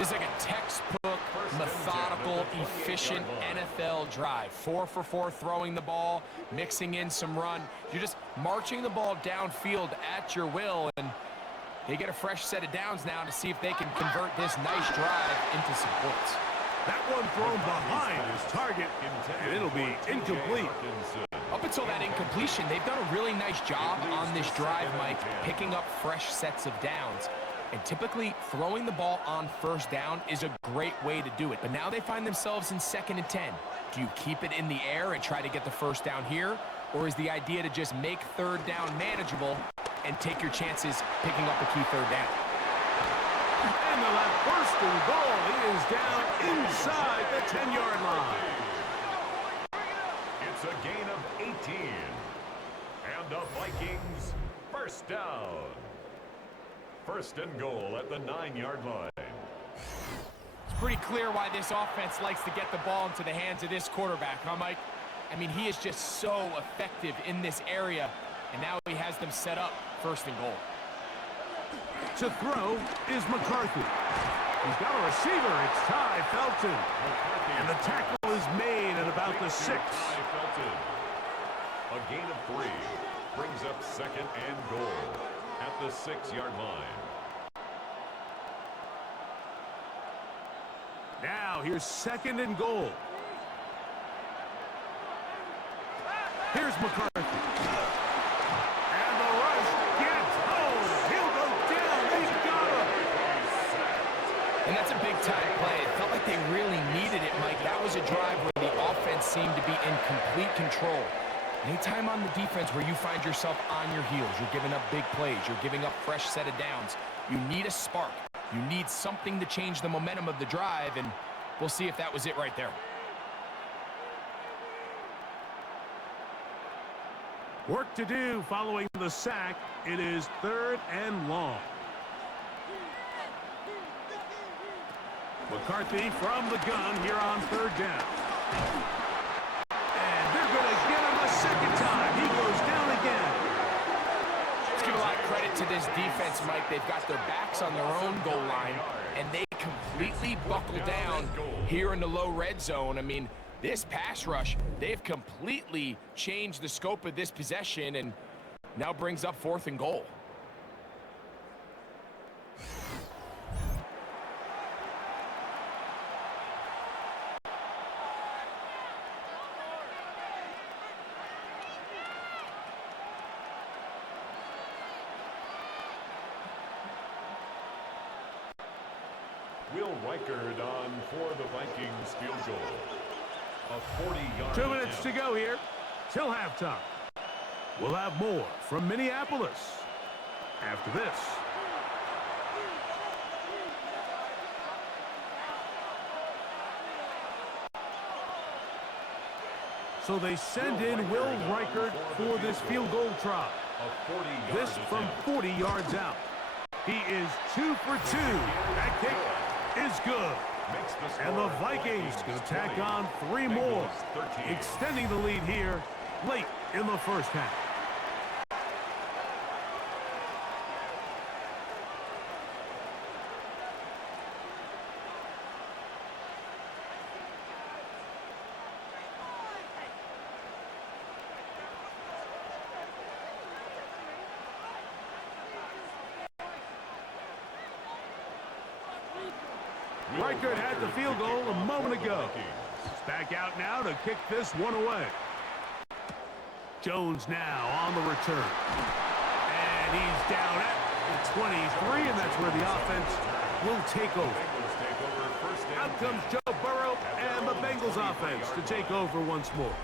It's like a textbook, methodical, efficient NFL drive. 4 for 4 throwing the ball, mixing in some run. You're just marching the ball downfield at your will, and they get a fresh set of downs now to see if they can convert this nice drive into some points. That one thrown behind his target, and it'll be incomplete. Up until that incompletion, they've done a really nice job on this drive, Mike, picking up fresh sets of downs. And typically, throwing the ball on first down is a great way to do it. But now they find themselves in 2nd and 10. Do you keep it in the air and try to get the first down here? Or is the idea to just make 3rd down manageable and take your chances picking up a key 3rd down? And the left first and goal. He is down inside the 10-yard line. It's a gain of 18. And the Vikings first down. First and goal at the 9-yard line. It's pretty clear why this offense likes to get the ball into the hands of this quarterback, huh, Mike? I mean, he is just so effective in this area, and now he has them set up 1st and goal. To throw is McCarthy. He's got a receiver. It's Ty Felton. And the tackle is made at about the 6. A gain of 3 brings up 2nd and goal at the 6-yard line. Now here's 2nd and goal. Here's McCarthy. And the rush gets home. He'll go down. They got him. And that's a big-time play. It felt like they really needed it, Mike. That was a drive where the offense seemed to be in complete control. Anytime on the defense where you find yourself on your heels, you're giving up big plays, you're giving up fresh set of downs, you need a spark. You need something to change the momentum of the drive, and we'll see if that was it right there. Work to do following the sack. It is 3rd and long. McCarthy from the gun here on 3rd down. And they're going to get him a 2nd time. He goes down again. Let's give a lot of credit to this defense, Mike. They've got their backs on their own goal line, and they completely buckle down here in the low red zone. I mean, this pass rush, they've completely changed the scope of this possession and now brings up 4th and goal. Will Reichard on for the Vikings field goal. A 40-yard 2 minutes to go here till halftime. We'll have more from Minneapolis after this. So they send in Will Reichert for this field goal try. This from 40 yards out. He is 2 for 2. That kick is good. And the Vikings going to tack on 3 more, extending the lead here late in the first half. Reichert had the field goal a moment ago. He's back out now to kick this one away. Jones now on the return. And he's down at the 23, and that's where the offense will take over. Out comes Joe Burrow and the Bengals offense to take over once more.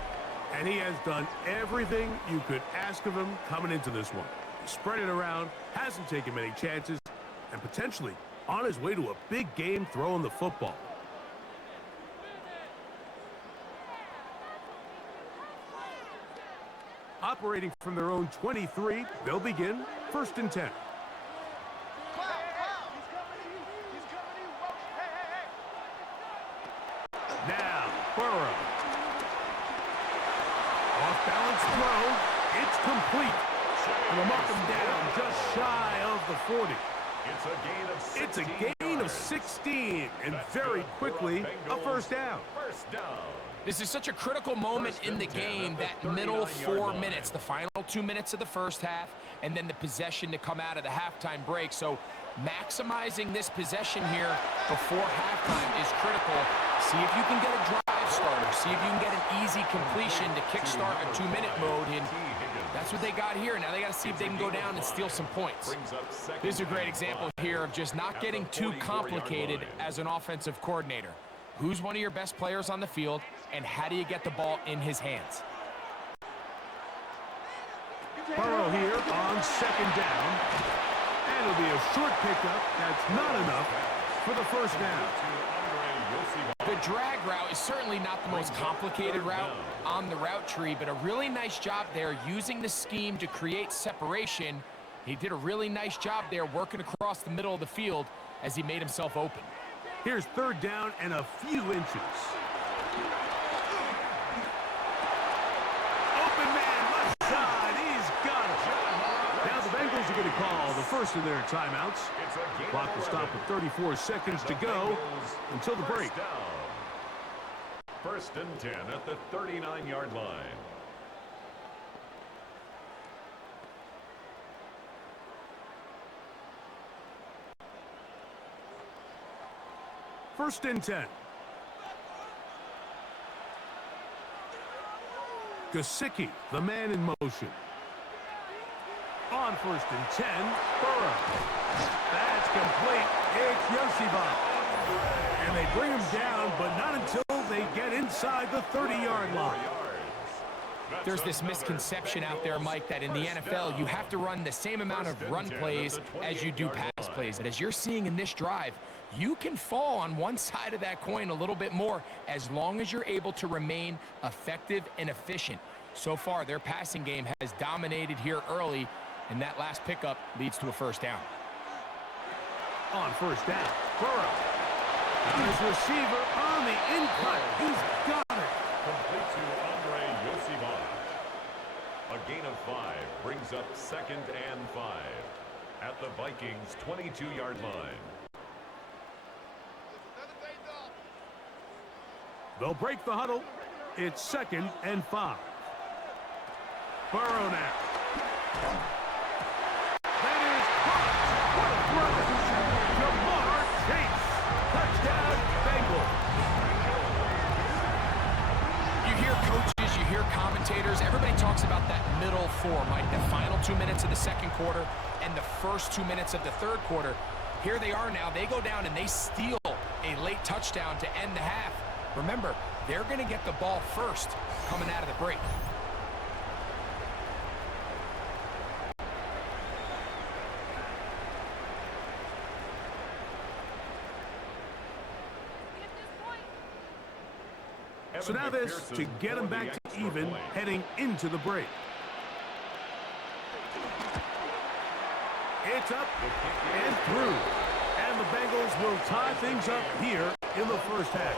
And he has done everything you could ask of him coming into this one. He spread it around, hasn't taken many chances, and potentially on his way to a big game throwing the football. Operating from their own 23, they'll begin 1st and 10. Now, Burrow. Off-balance throw. It's complete. And they'll mark him down just shy of the 40. It's a gain of 16, and very quickly, a first down. This is such a critical moment in the game, that middle 4 minutes, the final 2 minutes of the first half, and then the possession to come out of the halftime break. So maximizing this possession here before halftime is critical. See if you can get a drive starter. See if you can get an easy completion to kickstart a 2-minute mode, and that's what they got here. Now they got to see if they can go down and steal some points. This is a great example here of just not getting too complicated as an offensive coordinator. Who's one of your best players on the field, and how do you get the ball in his hands? Burrow here on 2nd down. And it'll be a short pickup. That's not enough for the first down. The drag route is certainly not the most complicated route on the route tree, but a really nice job there using the scheme to create separation. He did a really nice job there working across the middle of the field as he made himself open. Here's 3rd down and a few inches. Open man, left side, he's got it. Now the Bengals are going to call the first of their timeouts. Clock will stop with 34 seconds to go until the break. 1st and 10 at the 39-yard line. First and 10. Gesicki, the man in motion. On 1st and 10, Burrow. That's complete. It's Yoshiba. And they bring him down, but not until they get inside the 30-yard line. There's this misconception out there, Mike, that in the NFL, you have to run the same amount of run plays as you do pass plays. And as you're seeing in this drive, you can fall on one side of that coin a little bit more as long as you're able to remain effective and efficient. So far, their passing game has dominated here early, and that last pickup leads to a first down. On 1st down, Burrow. His receiver on the in-cut. He's got it. Complete to Andre Yoshiba. A gain of 5 brings up 2nd and 5 at the Vikings' 22-yard line. They'll break the huddle. It's 2nd and 5. Burrow now. That is caught. What a throw. Jamar Chase. Touchdown, Bengals. You hear coaches, you hear commentators, everybody talks about that middle 4, Mike, the final 2 minutes of the 2nd quarter and the first 2 minutes of the 3rd quarter. Here they are now. They go down and they steal a late touchdown to end the half. Remember, they're going to get the ball first coming out of the break. So now this to get them back to even heading into the break. It's up and through. And the Bengals will tie things up here in the first half.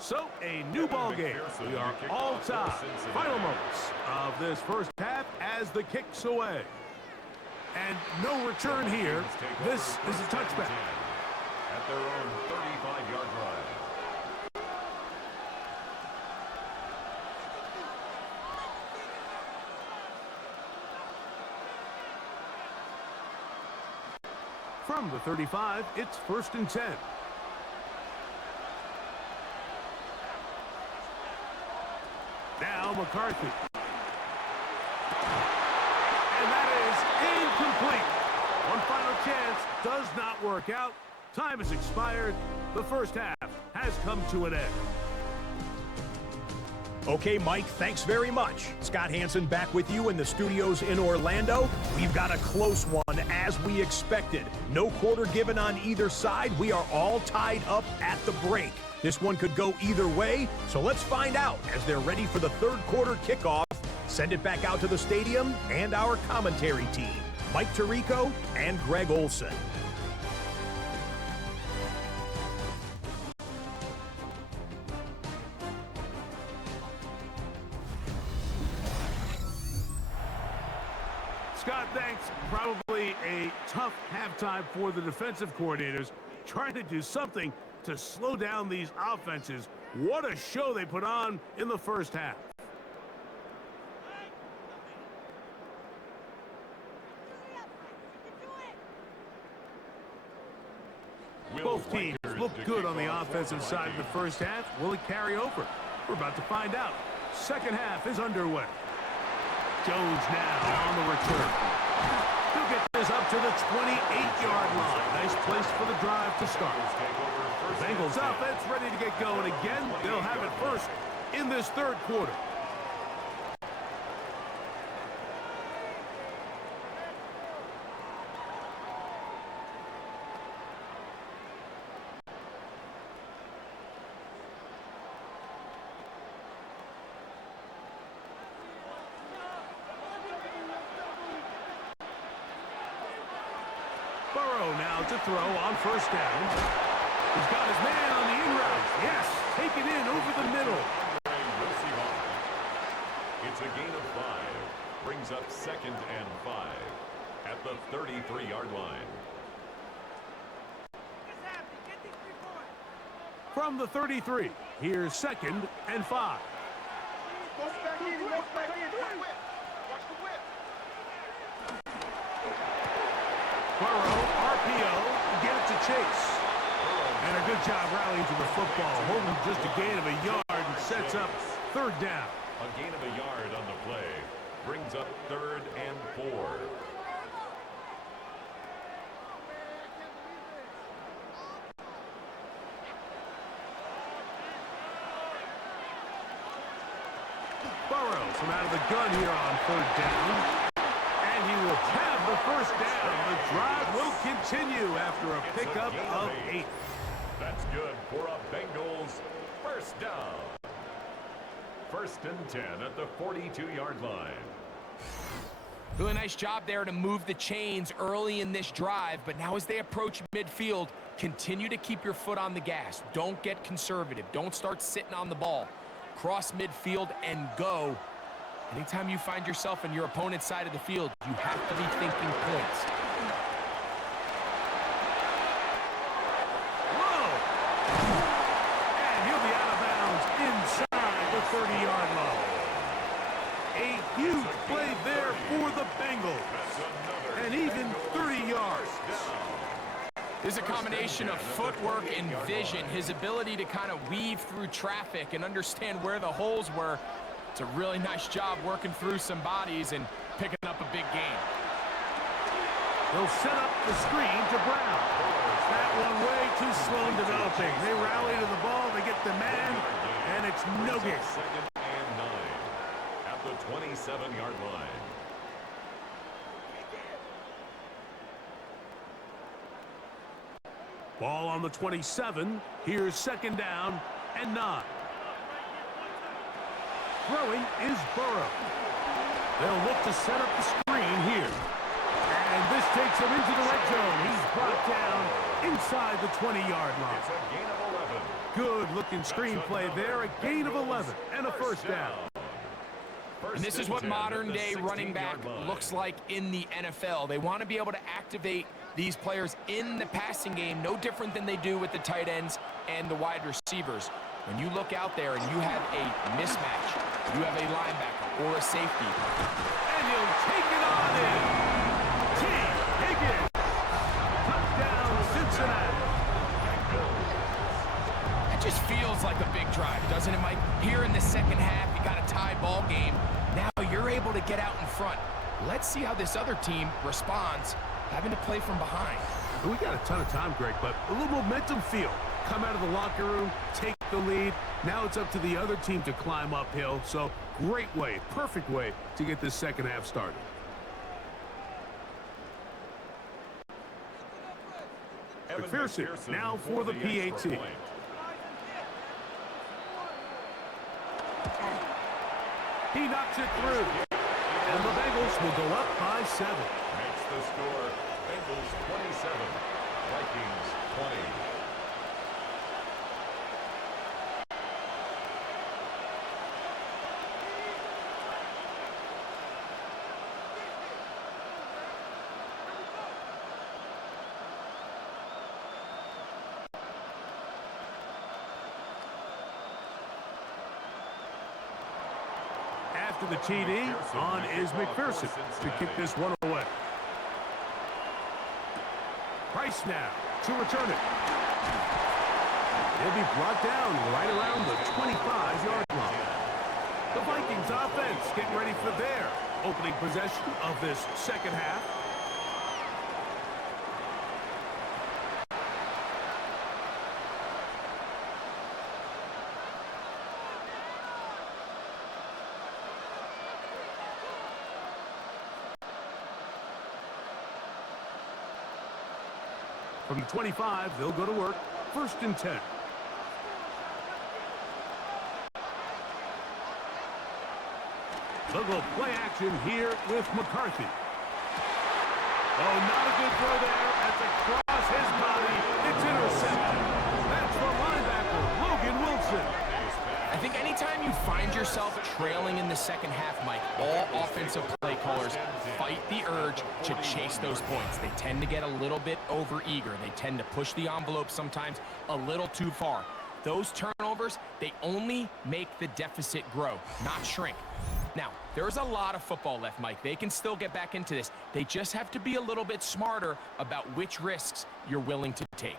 So, a new ball game. We are all tied. Final moments of this first half as the kick's away. And no return here. This is a touchback. At their own 35-yard line. From the 35, it's 1st and 10. Now McCarthy. And that is incomplete. One final chance does not work out. Time has expired. The first half has come to an end. Okay, Mike, thanks very much. Scott Hansen back with you in the studios in Orlando. We've got a close one, as we expected. No quarter given on either side. We are all tied up at the break. This one could go either way, so let's find out as they're ready for the third quarter kickoff. Send it back out to the stadium and our commentary team, Mike Tirico and Greg Olson. Scott, thanks. Probably a tough halftime for the defensive coordinators, trying to do something to slow down these offenses. What a show they put on in the first half. Both teams look good on the offensive side of the first half. Will it carry over? We're about to find out. Second half is underway. Jones now on the return. He'll get this up to the 28-yard line. Nice place for the drive to start. The Bengals offense ready to get going again. They'll have it first in this third quarter. Burrow now to throw on first down. He's got his man on the in route. Yes, take it in over the middle. It's a gain of 5. Brings up 2nd and 5 at the 33-yard line. From the 33, here's 2nd and 5. Burrow, RPO, get it to Chase. And a good job rallying to the football, holding just a gain of a yard and sets up 3rd down. A gain of a yard on the play. Brings up 3rd and 4. Burrow from out of the gun here on 3rd down. And he will have the first down. The drive will continue after a pickup of 8. That's good for a Bengals first down. 1st and 10 at the 42-yard line. Really nice job there to move the chains early in this drive, but now as they approach midfield, continue to keep your foot on the gas. Don't get conservative. Don't start sitting on the ball. Cross midfield and go. Anytime you find yourself on your opponent's side of the field, you have to be thinking points. Whoa! And he'll be out of bounds inside the 30-yard line. A huge play there for the Bengals. And even 30 yards. This is a combination of footwork and vision. His ability to kind of weave through traffic and understand where the holes were. It's a really nice job working through some bodies and picking up a big gain. They'll set up the screen to Brown. That one way too slow in developing. They rally to the ball, they get the man, and it's no gain. Second and 9 at the 27-yard line. Ball on the 27. Here's second down and 9. Throwing is Burrow. They'll look to set up the screen here. And this takes him into the red zone. He's brought down inside the 20-yard line. It's a gain of 11. Good-looking screenplay there. A gain of 11 and a first down. And this is what modern-day running back looks like in the NFL. They want to be able to activate these players in the passing game, no different than they do with the tight ends and the wide receivers. When you look out there and you have a mismatch, you have a linebacker or a safety, and he'll take it on in. T. Higgins. Touchdown, Cincinnati. It just feels like a big drive, doesn't it, Mike? Here in the second half, you got a tie ball game. Now you're able to get out in front. Let's see how this other team responds, having to play from behind. We got a ton of time, Greg, but a little momentum feel. Come out of the locker room, take the lead. Now it's up to the other team to climb uphill. So great way, perfect way to get this second half started. McPherson now for the PAT. He knocks it through. And the Bengals will go up by 7. Makes the score Bengals 27, Vikings 20. After the TD, on is McPherson to kick this one away. Price now to return it. He'll be brought down right around the 25-yard line. The Vikings offense getting ready for their opening possession of this second half. From the 25, they'll go to work. 1st and 10. They'll go play action here with McCarthy. Oh, not a good throw there. That's across his body. It's intercepted. That's the linebacker, Logan Wilson. I think anytime you find yourself trailing in the second half, Mike, all offensive play callers fight the urge to chase those points. They tend to get a little bit over-eager. They tend to push the envelope sometimes a little too far. Those turnovers, they only make the deficit grow, not shrink. Now, there's a lot of football left, Mike. They can still get back into this. They just have to be a little bit smarter about which risks you're willing to take.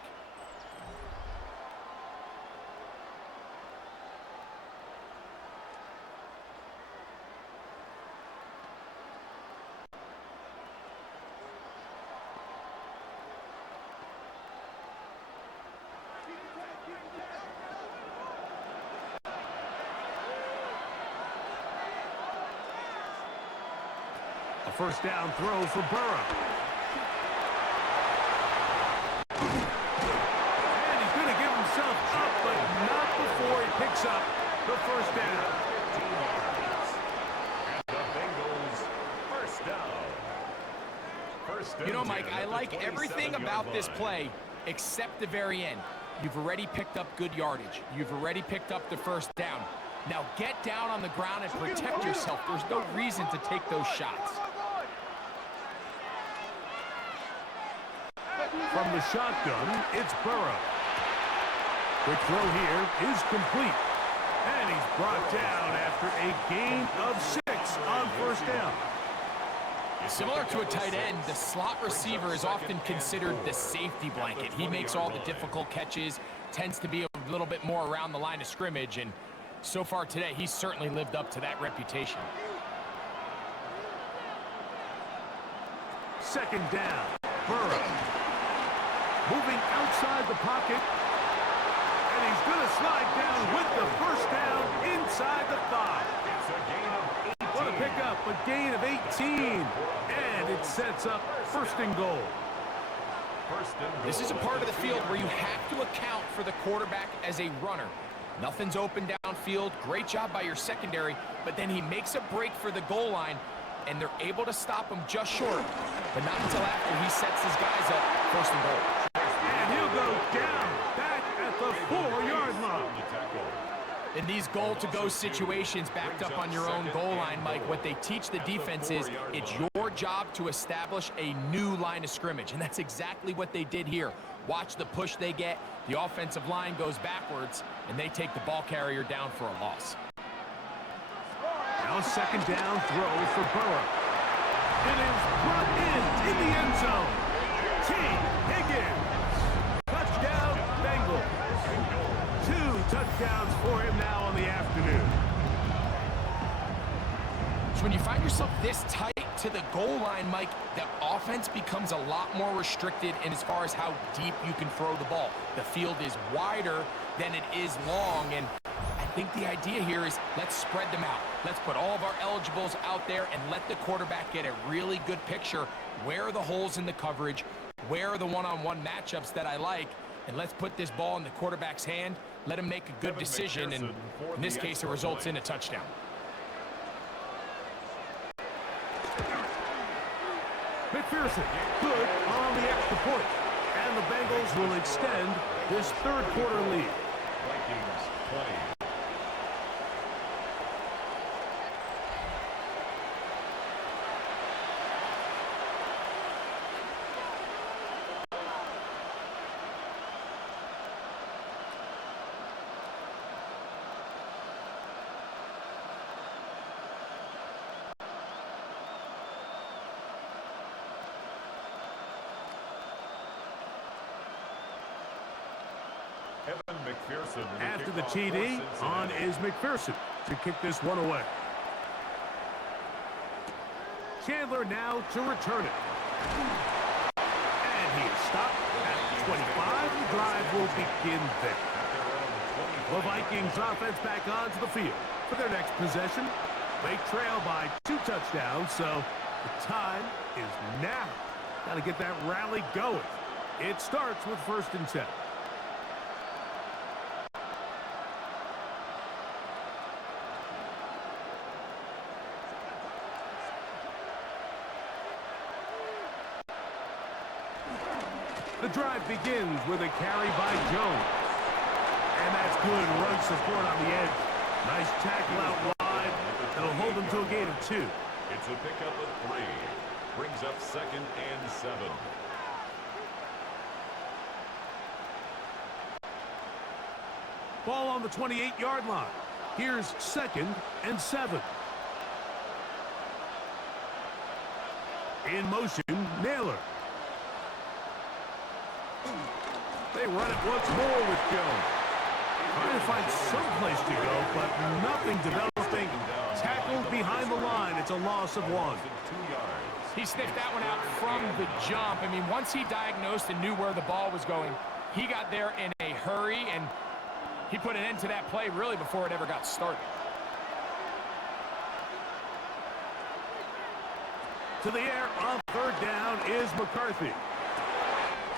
A first down throw for Burrow. And he's going to give himself up, but not before he picks up the first down. 15 yards. And the Bengals first down. First and You know, 10 Mike, I at the like everything 27-yard about this line. play except the very end. You've already picked up good yardage. You've already picked up the first down. Now get down on the ground and protect yourself. There's no reason to take those shots. From the shotgun, it's Burrow. Quick throw here is complete. And he's brought down after a gain of 6 on first down. Similar to a tight end, the slot receiver is often considered the safety blanket. He makes all the difficult catches, tends to be a little bit more around the line of scrimmage, and so far today, he's certainly lived up to that reputation. Second down. Burrow. Moving outside the pocket. And he's going to slide down with the first down inside the 5. It's a gain of 18. What a pickup, a gain of 18. And it sets up first and goal. This is a part of the field where you have to account for the quarterback as a runner. Nothing's open downfield. Great job by your secondary, but then he makes a break for the goal line, and they're able to stop him just short, but not until after he sets his guys up first and goal. And he'll go down back at the 4-yard line. In these goal-to-go situations backed up on your own goal line, Mike, what they teach the defense is it's your job to establish a new line of scrimmage, and that's exactly what they did here. Watch the push they get. The offensive line goes backwards, and they take the ball carrier down for a loss. Now second down throw for Burrow. It is brought in the end zone. T. Higgins. Touchdown, Bengals. 2 touchdowns for him now on the afternoon. So when you find yourself this tight to the goal line, Mike, the offense becomes a lot more restricted in as far as how deep you can throw the ball. The field is wider than it is long, and I think the idea here is let's spread them out. Let's put all of our eligibles out there and let the quarterback get a really good picture. Where are the holes in the coverage? Where are the one-on-one matchups that I like? And let's put this ball in the quarterback's hand. Let him make a good decision, and in this case, it results in a touchdown. McPherson, good on the extra point. And the Bengals will extend this third quarter lead. Vikings 20. After the TD, on is McPherson to kick this one away. Chandler now to return it. And he is stopped at 25. The drive will begin there. The Vikings offense back onto the field for their next possession. They trail by 2 touchdowns, so the time is now. Got to get that rally going. It starts with 1st and 10. The drive begins with a carry by Jones. And that's good run support on the edge. Nice tackle out wide. That'll hold them to a gain of 2. It's a pickup of 3. Brings up 2nd and 7. Ball on the 28-yard line. Here's 2nd and 7. In motion, Naylor. They run it once more with Jones. Trying to find some place to go, but nothing developing. Tackled behind the line. It's a loss of 1. He sniffed that one out from the jump. I mean, once he diagnosed and knew where the ball was going, he got there in a hurry, and he put an end to that play really before it ever got started. To the air on 3rd down is McCarthy.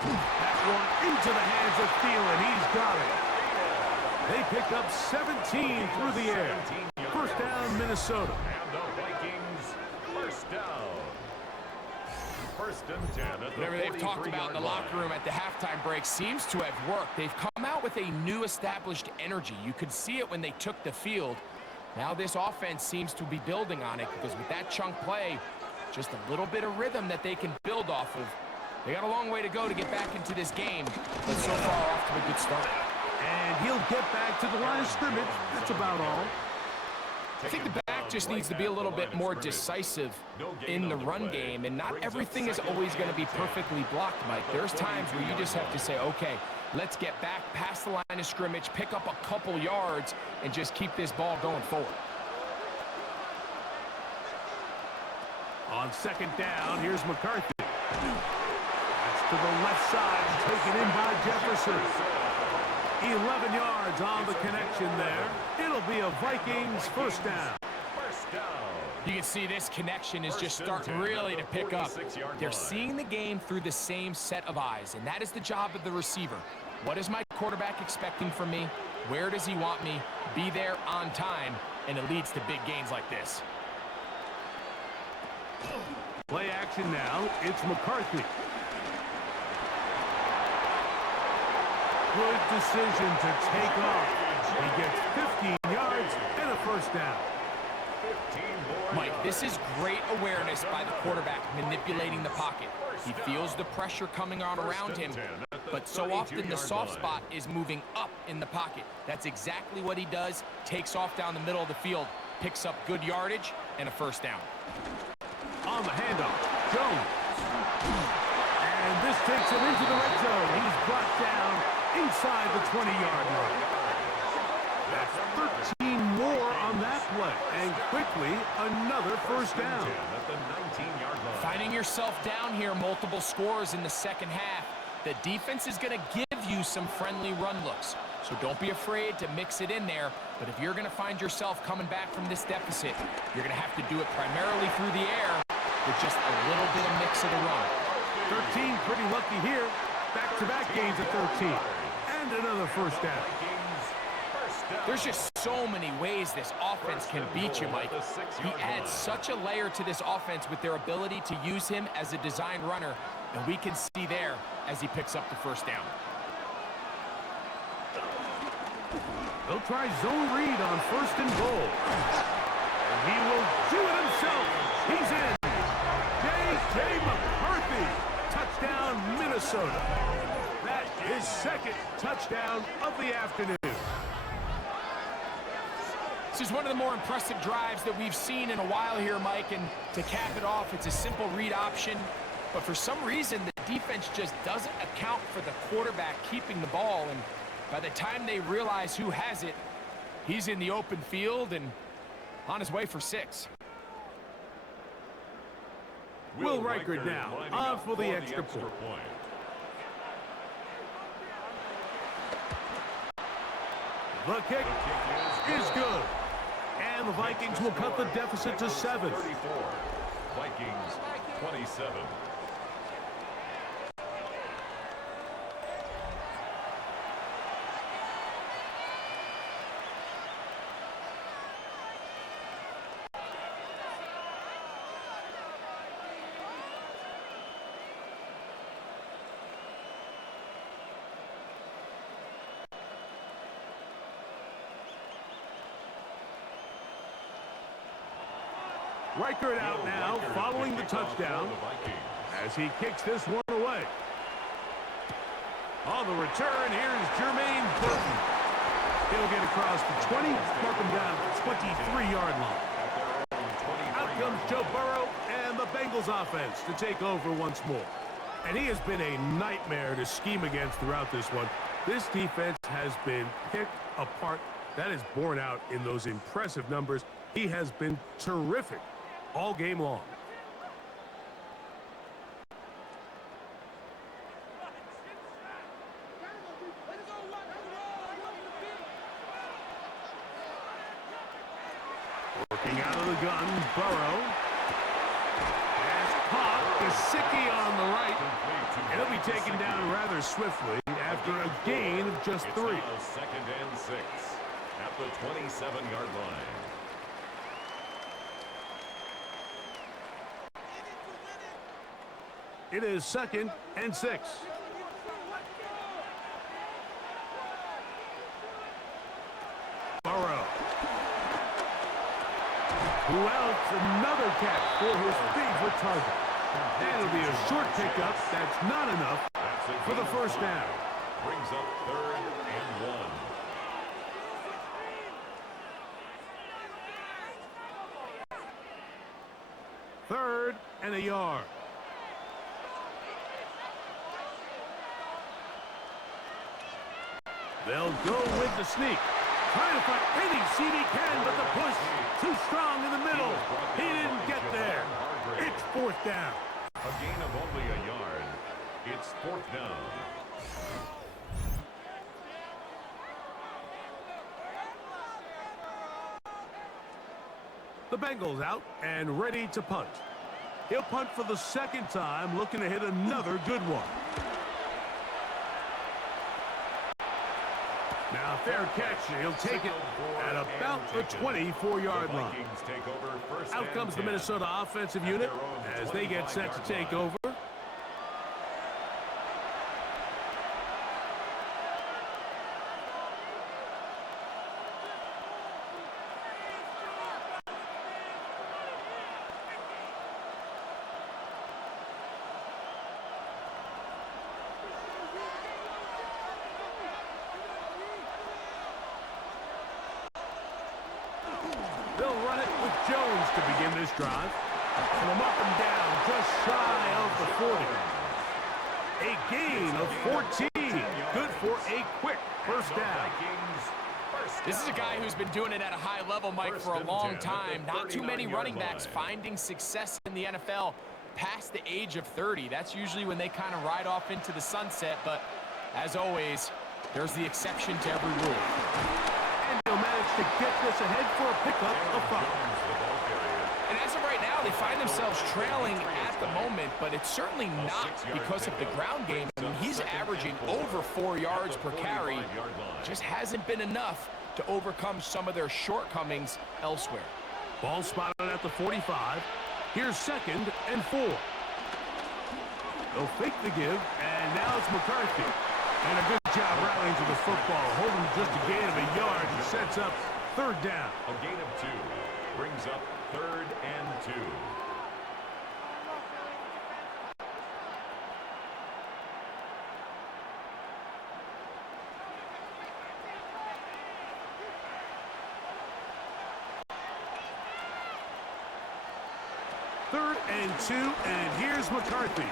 That one into the hands of Thielen. He's got it. They pick up 17 through the air. First down, Minnesota. And the Vikings, first down. 1st and 10 at the Whatever they've talked about in the locker room at the halftime break seems to have worked. They've come out with a new established energy. You could see it when they took the field. Now this offense seems to be building on it because with that chunk play, just a little bit of rhythm that they can build off of. They got a long way to go to get back into this game, but so far off to a good start. And he'll get back to the line of scrimmage. That's about all. I think the back just needs to be a little bit more decisive in the run game, and not everything is always going to be perfectly blocked, Mike. There's times where you just have to say, okay, let's get back past the line of scrimmage, pick up a couple yards, and just keep this ball going forward. On 2nd down, here's McCarthy. to the left side, taken in by Jefferson. 11 yards on the connection there. It'll be a Vikings first down. You can see this connection is just starting really to pick up. They're seeing the game through the same set of eyes, and that is the job of the receiver. What is my quarterback expecting from me? Where does he want me? Be there on time, and it leads to big gains like this. Play action now. It's McCarthy. Good decision to take off. He gets 15 yards and a first down. Mike, this is great awareness by the quarterback manipulating the pocket. He feels the pressure coming on around him, but so often the soft spot is moving up in the pocket. That's exactly what he does. Takes off down the middle of the field, picks up good yardage, and a first down. On the handoff, Jones. And this takes him into the red zone. He's brought down inside the 20-yard line. That's 13 more on that play. And quickly, another first down. Finding yourself down here, multiple scores in the second half. The defense is going to give you some friendly run looks. So don't be afraid to mix it in there. But if you're going to find yourself coming back from this deficit, you're going to have to do it primarily through the air with just a little bit of mix of the run. 13, pretty lucky here. Back-to-back gains at 13. And another first down. There's just so many ways this offense can beat you, Mike. He adds such a layer to this offense with their ability to use him as a design runner, and we can see there as he picks up the first down. They'll try zone read on first and goal. And he will do it himself. He's in. J.J. McCarthy. Touchdown, Minnesota. That is second touchdown of the afternoon. This is one of the more impressive drives that we've seen in a while here, Mike, and to cap it off, it's a simple read option, but for some reason, the defense just doesn't account for the quarterback keeping the ball, and by the time they realize who has it, he's in the open field and on his way for 6. Will Riker down, on for the extra point. The kick is good. And the Vikings will cut the deficit to 7. 34. Vikings 27. Reichert out now, following the touchdown, as he kicks this one away. On the return, here's Jermaine Burton. He'll get across the 20, mark him down at the 23-yard line. Out comes Joe Burrow and the Bengals offense to take over once more. And he has been a nightmare to scheme against throughout this one. This defense has been picked apart. That is borne out in those impressive numbers. He has been terrific all game long. Working out of the gun, Burrow. Pass caught, Gesicki on the right. And he'll be taken down rather swiftly after a gain of just 3. Second and 6 at the 27-yard line. It is 2nd and 6. Burrow. Who else? Another catch for his favorite target. And it'll be a short pickup. That's not enough for the first down. Brings up 3rd and 1. Third and a yard. They'll go with the sneak. Trying to find any seed he can, but the push too strong in the middle. He didn't get there. It's 4th down. A gain of only a yard. It's 4th down. The Bengals out and ready to punt. He'll punt for the 2nd time, looking to hit another good one. Now, fair catch. He'll take it at about the 24-yard line. Out comes the Minnesota offensive unit as they get set to take over. They'll run it with Jones to begin this drive. From up and down, just shy of the 40. A gain of 14. Good for a quick first down. This is a guy who's been doing it at a high level, Mike, for a long time. Not too many running backs finding success in the NFL past the age of 30. That's usually when they kind of ride off into the sunset, but as always, there's the exception to every rule. And he'll manage to get this ahead for a pickup of 5. And as of right now, they find themselves trailing at the moment, but it's certainly not because of the ground game. I mean, he's averaging over 4 yards per carry. Just hasn't been enough to overcome some of their shortcomings elsewhere. Ball spotted at the 45. Here's 2nd and 4. They'll fake the give, and now it's McCarthy. And a good job rallying to the football, holding just a gain of a yard and sets up 3rd down. A gain of 2 brings up 3rd and 2. Third and 2, and here's McCarthy.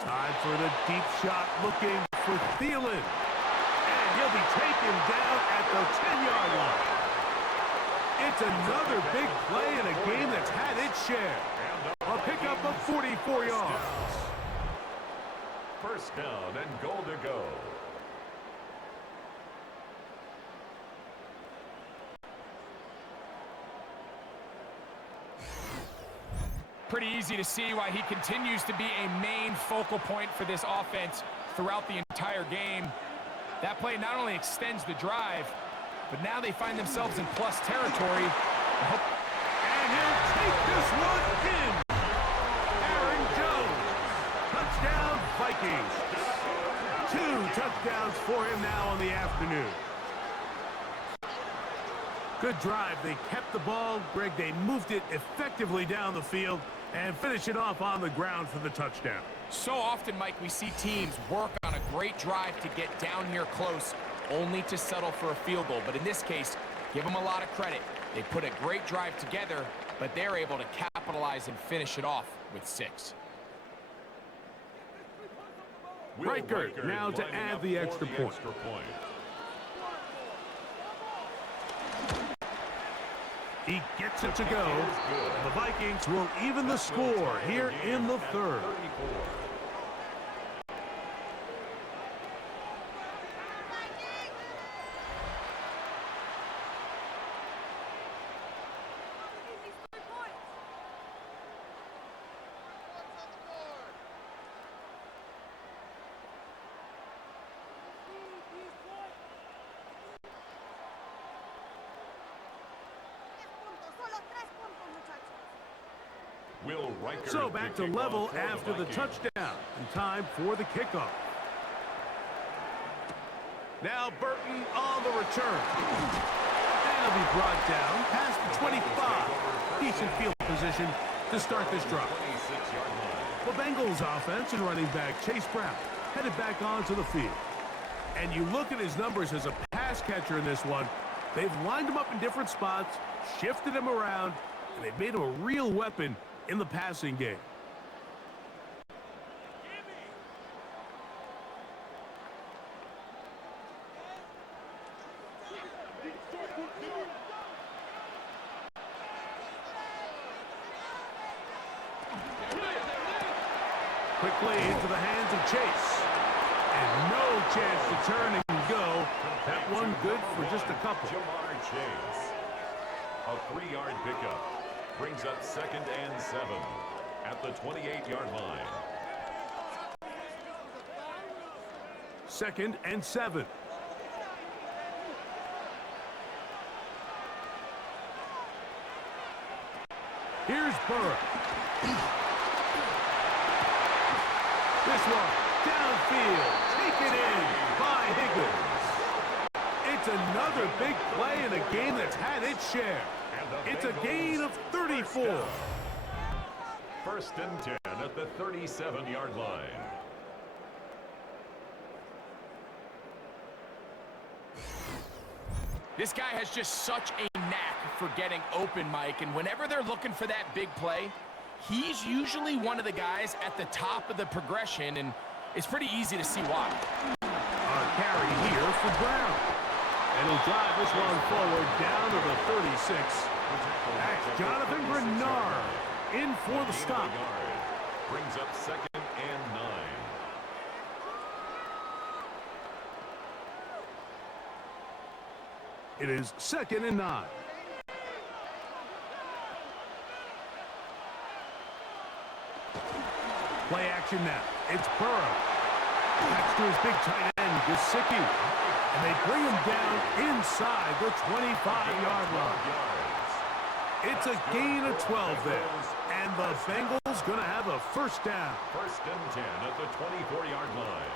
Time for the deep shot, looking for Thielen. And he'll be taken down at the 10-yard line. It's another big play in a game that's had its share. A pickup of 44 yards. First down and goal to go. Pretty easy to see why he continues to be a main focal point for this offense throughout the entire game. That play not only extends the drive, but now they find themselves in plus territory. And he'll take this one in. Aaron Jones. Touchdown, Vikings. 2 touchdowns for him now on the afternoon. Good drive. They kept the ball. Greg, they moved it effectively down the field and finish it off on the ground for the touchdown. So often, Mike, we see teams work on a great drive to get down here close, only to settle for a field goal. But in this case, give them a lot of credit. They put a great drive together, but they're able to capitalize and finish it off with 6. Riker now to add the extra point. He gets it to go. And the Vikings will even the score here in the 3rd. So back to level after the touchdown, and time for the kickoff. Now Burton on the return. And he'll be brought down past the 25. Decent field position to start this drive. The Bengals offense and running back Chase Brown headed back onto the field. And you look at his numbers as a pass catcher in this one. They've lined him up in different spots, shifted him around, and they've made him a real weapon in the passing game. Quickly into the hands of Chase. And no chance to turn and go. That one good for just a couple. Jamar Chase. A 3-yard pickup. Brings up 2nd and 7 at the 28-yard line. 2nd and 7. Here's Burrow. This one, downfield, taken in by Higgins. It's another big play in a game that's had its share. It's a gain of 34. 1st and 10 at the 37-yard line. This guy has just such a knack for getting open, Mike, and whenever they're looking for that big play, he's usually one of the guys at the top of the progression, and it's pretty easy to see why. Our carry here for Brown. And he'll drive this one forward down to the 36. That's Jonathan Grenard in for the stop. Brings up 2nd and 9. It is 2nd and 9. Play action now. It's Burrow. That's to his big tight end, Gesicki. And they bring him down inside the 25-yard line. It's a gain of 12 there. And the Bengals going to have a 1st down. 1st and 10 at the 24-yard line.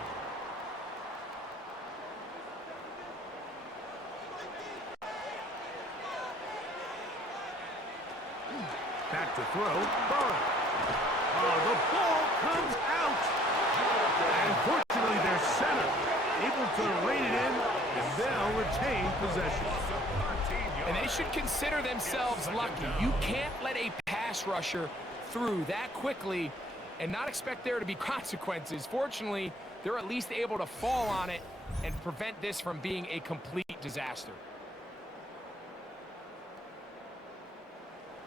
Back to throw. Burrow. Oh, the ball comes out. And fortunately, their center able to rein it in, and they'll retain possession. And they should consider themselves lucky. You can't let a pass rusher through that quickly and not expect there to be consequences. Fortunately, they're at least able to fall on it and prevent this from being a complete disaster.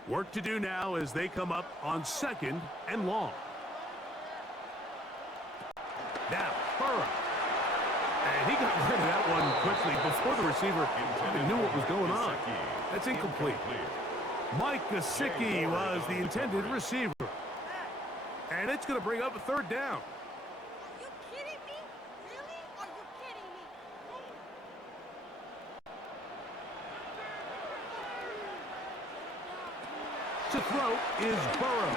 Work to do now as they come up on 2nd and long. Now, Burrow. And he got rid of that one quickly before the receiver even knew what was going on. That's incomplete. Mike Gesicki was the intended receiver. And it's going to bring up a 3rd down. Are you kidding me? Really? Are you kidding me? To throw is Burrow.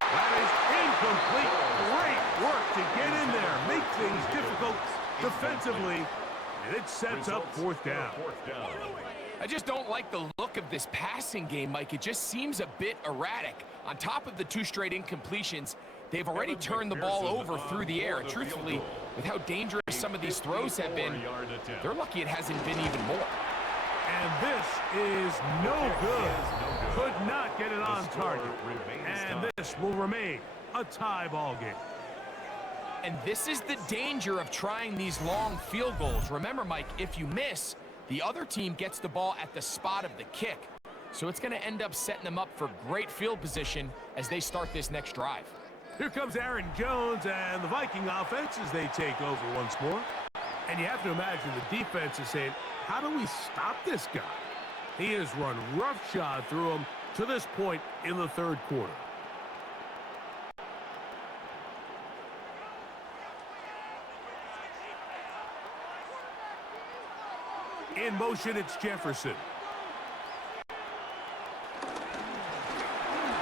That is incomplete. Great work to get in there. Make things difficult defensively. And it sets up 4th down. I just don't like the look of this passing game, Mike. It just seems a bit erratic. On top of the 2 straight incompletions, they've already turned the ball over through the air. And truthfully, with how dangerous some of these throws have been, they're lucky it hasn't been even more. And this is no good. Could not get it on target. And this will remain a tie ball game. And this is the danger of trying these long field goals. Remember, Mike, if you miss, the other team gets the ball at the spot of the kick. So it's going to end up setting them up for great field position as they start this next drive. Here comes Aaron Jones and the Viking offense as they take over once more. And you have to imagine the defense is saying, how do we stop this guy? He has run roughshod through him to this point in the 3rd quarter. In motion, it's Jefferson.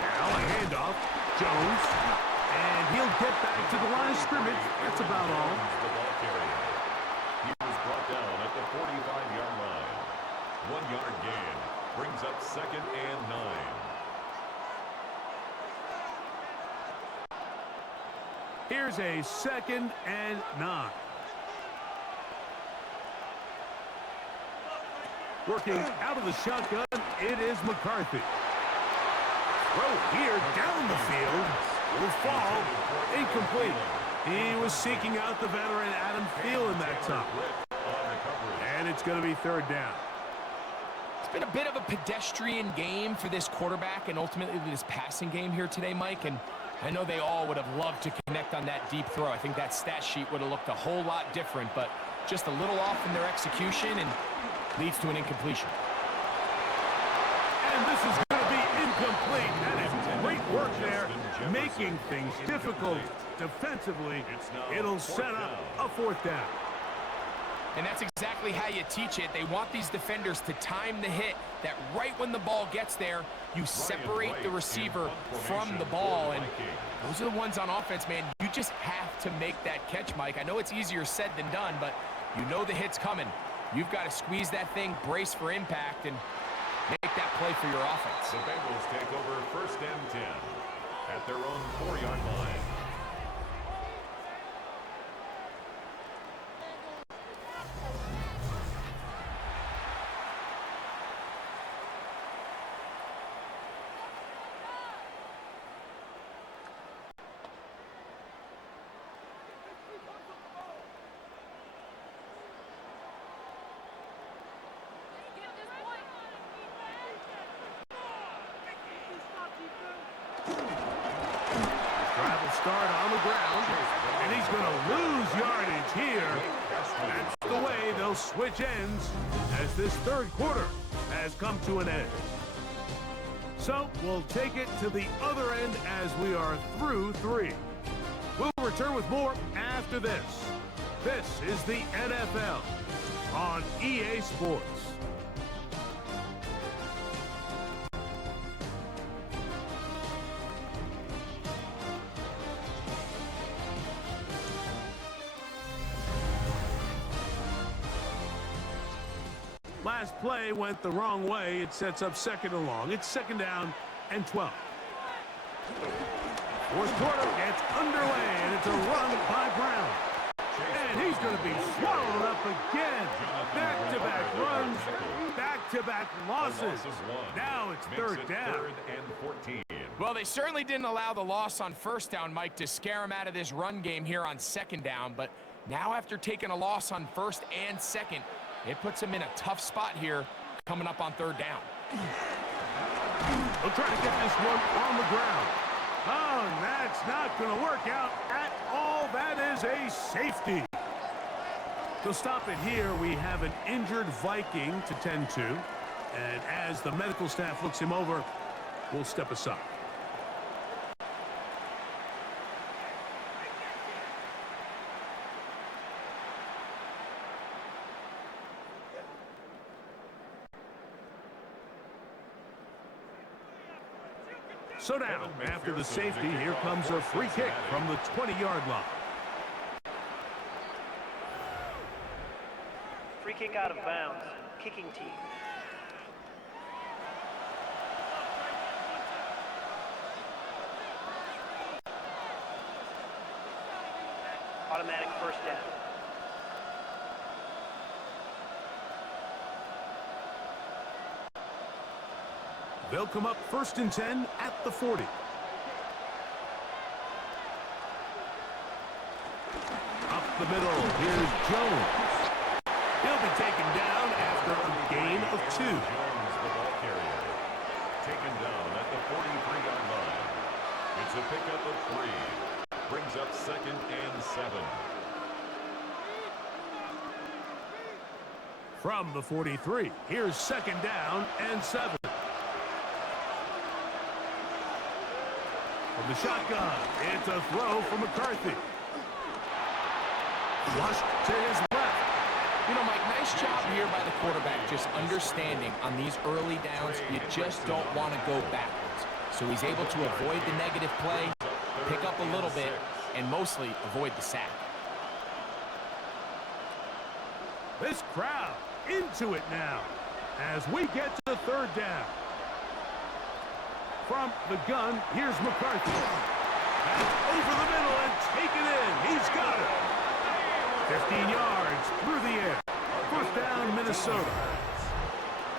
Now a handoff. Jones. And he'll get back to the line of scrimmage. That's about all. The ball carrier. He was brought down at the 45-yard line. 1-yard gain. Brings up 2nd and 9. Here's a 2nd and 9. Working out of the shotgun, it is McCarthy. Throw here down the field. Will fall. Incomplete. He was seeking out the veteran Adam Thielen that time. And it's going to be 3rd down. It's been a bit of a pedestrian game for this quarterback and ultimately this passing game here today, Mike, and I know they all would have loved to connect on that deep throw. I think that stat sheet would have looked a whole lot different, but just a little off in their execution and leads to an incompletion. And this is going to be incomplete. That is great work there, making things difficult defensively. It'll set up a fourth down. And that's exactly how you teach it. They want these defenders to time the hit, that right when the ball gets there, you separate the receiver from the ball. And those are the ones on offense, man. You just have to make that catch, Mike. I know it's easier said than done, but you know the hit's coming. You've got to squeeze that thing, brace for impact, and make that play for your offense. The Bengals take over 1st and 10 at their own 4-yard line. Start on the ground, and he's going to lose yardage here. That's the way they'll switch ends as this third quarter has come to an end. So we'll take it to the other end as we are through 3. We'll return with more after this. This is the NFL on EA Sports. Last play went the wrong way. It sets up 2nd and long. It's 2nd down and 12. Fourth quarter gets underway, and it's a run by Brown. And he's going to be swallowed up again. Back-to-back runs, back-to-back losses. Now it's 3rd down. 3rd and 14. Well, they certainly didn't allow the loss on 1st down, Mike, to scare him out of this run game here on 2nd down. But now after taking a loss on 1st and 2nd, it puts him in a tough spot here coming up on 3rd down. They'll try to get this one on the ground. Oh, and that's not going to work out at all. That is a safety. To stop it here, we have an injured Viking to tend to. And as the medical staff looks him over, we'll step aside. So now, after the safety, here comes a free kick from the 20-yard line. Free kick out of bounds. Kicking team. Automatic 1st down. They'll come up 1st and 10 at the 40. Up the middle, here's Jones. He'll be taken down after a gain of 2. Jones, the ball carrier, taken down at the 43-yard line. It's a pickup of 3. Brings up 2nd and 7. From the 43, here's 2nd down and 7. From the shotgun, it's a throw from McCarthy. Flushed to his left. You know, Mike, nice job here by the quarterback, just understanding on these early downs, you just don't want to go backwards. So he's able to avoid the negative play, pick up a little bit, and mostly avoid the sack. This crowd into it now as we get to 3rd down. From the gun, here's McCarthy. That's over the middle and taken in. He's got it. 15 yards through the air. 1st down, Minnesota.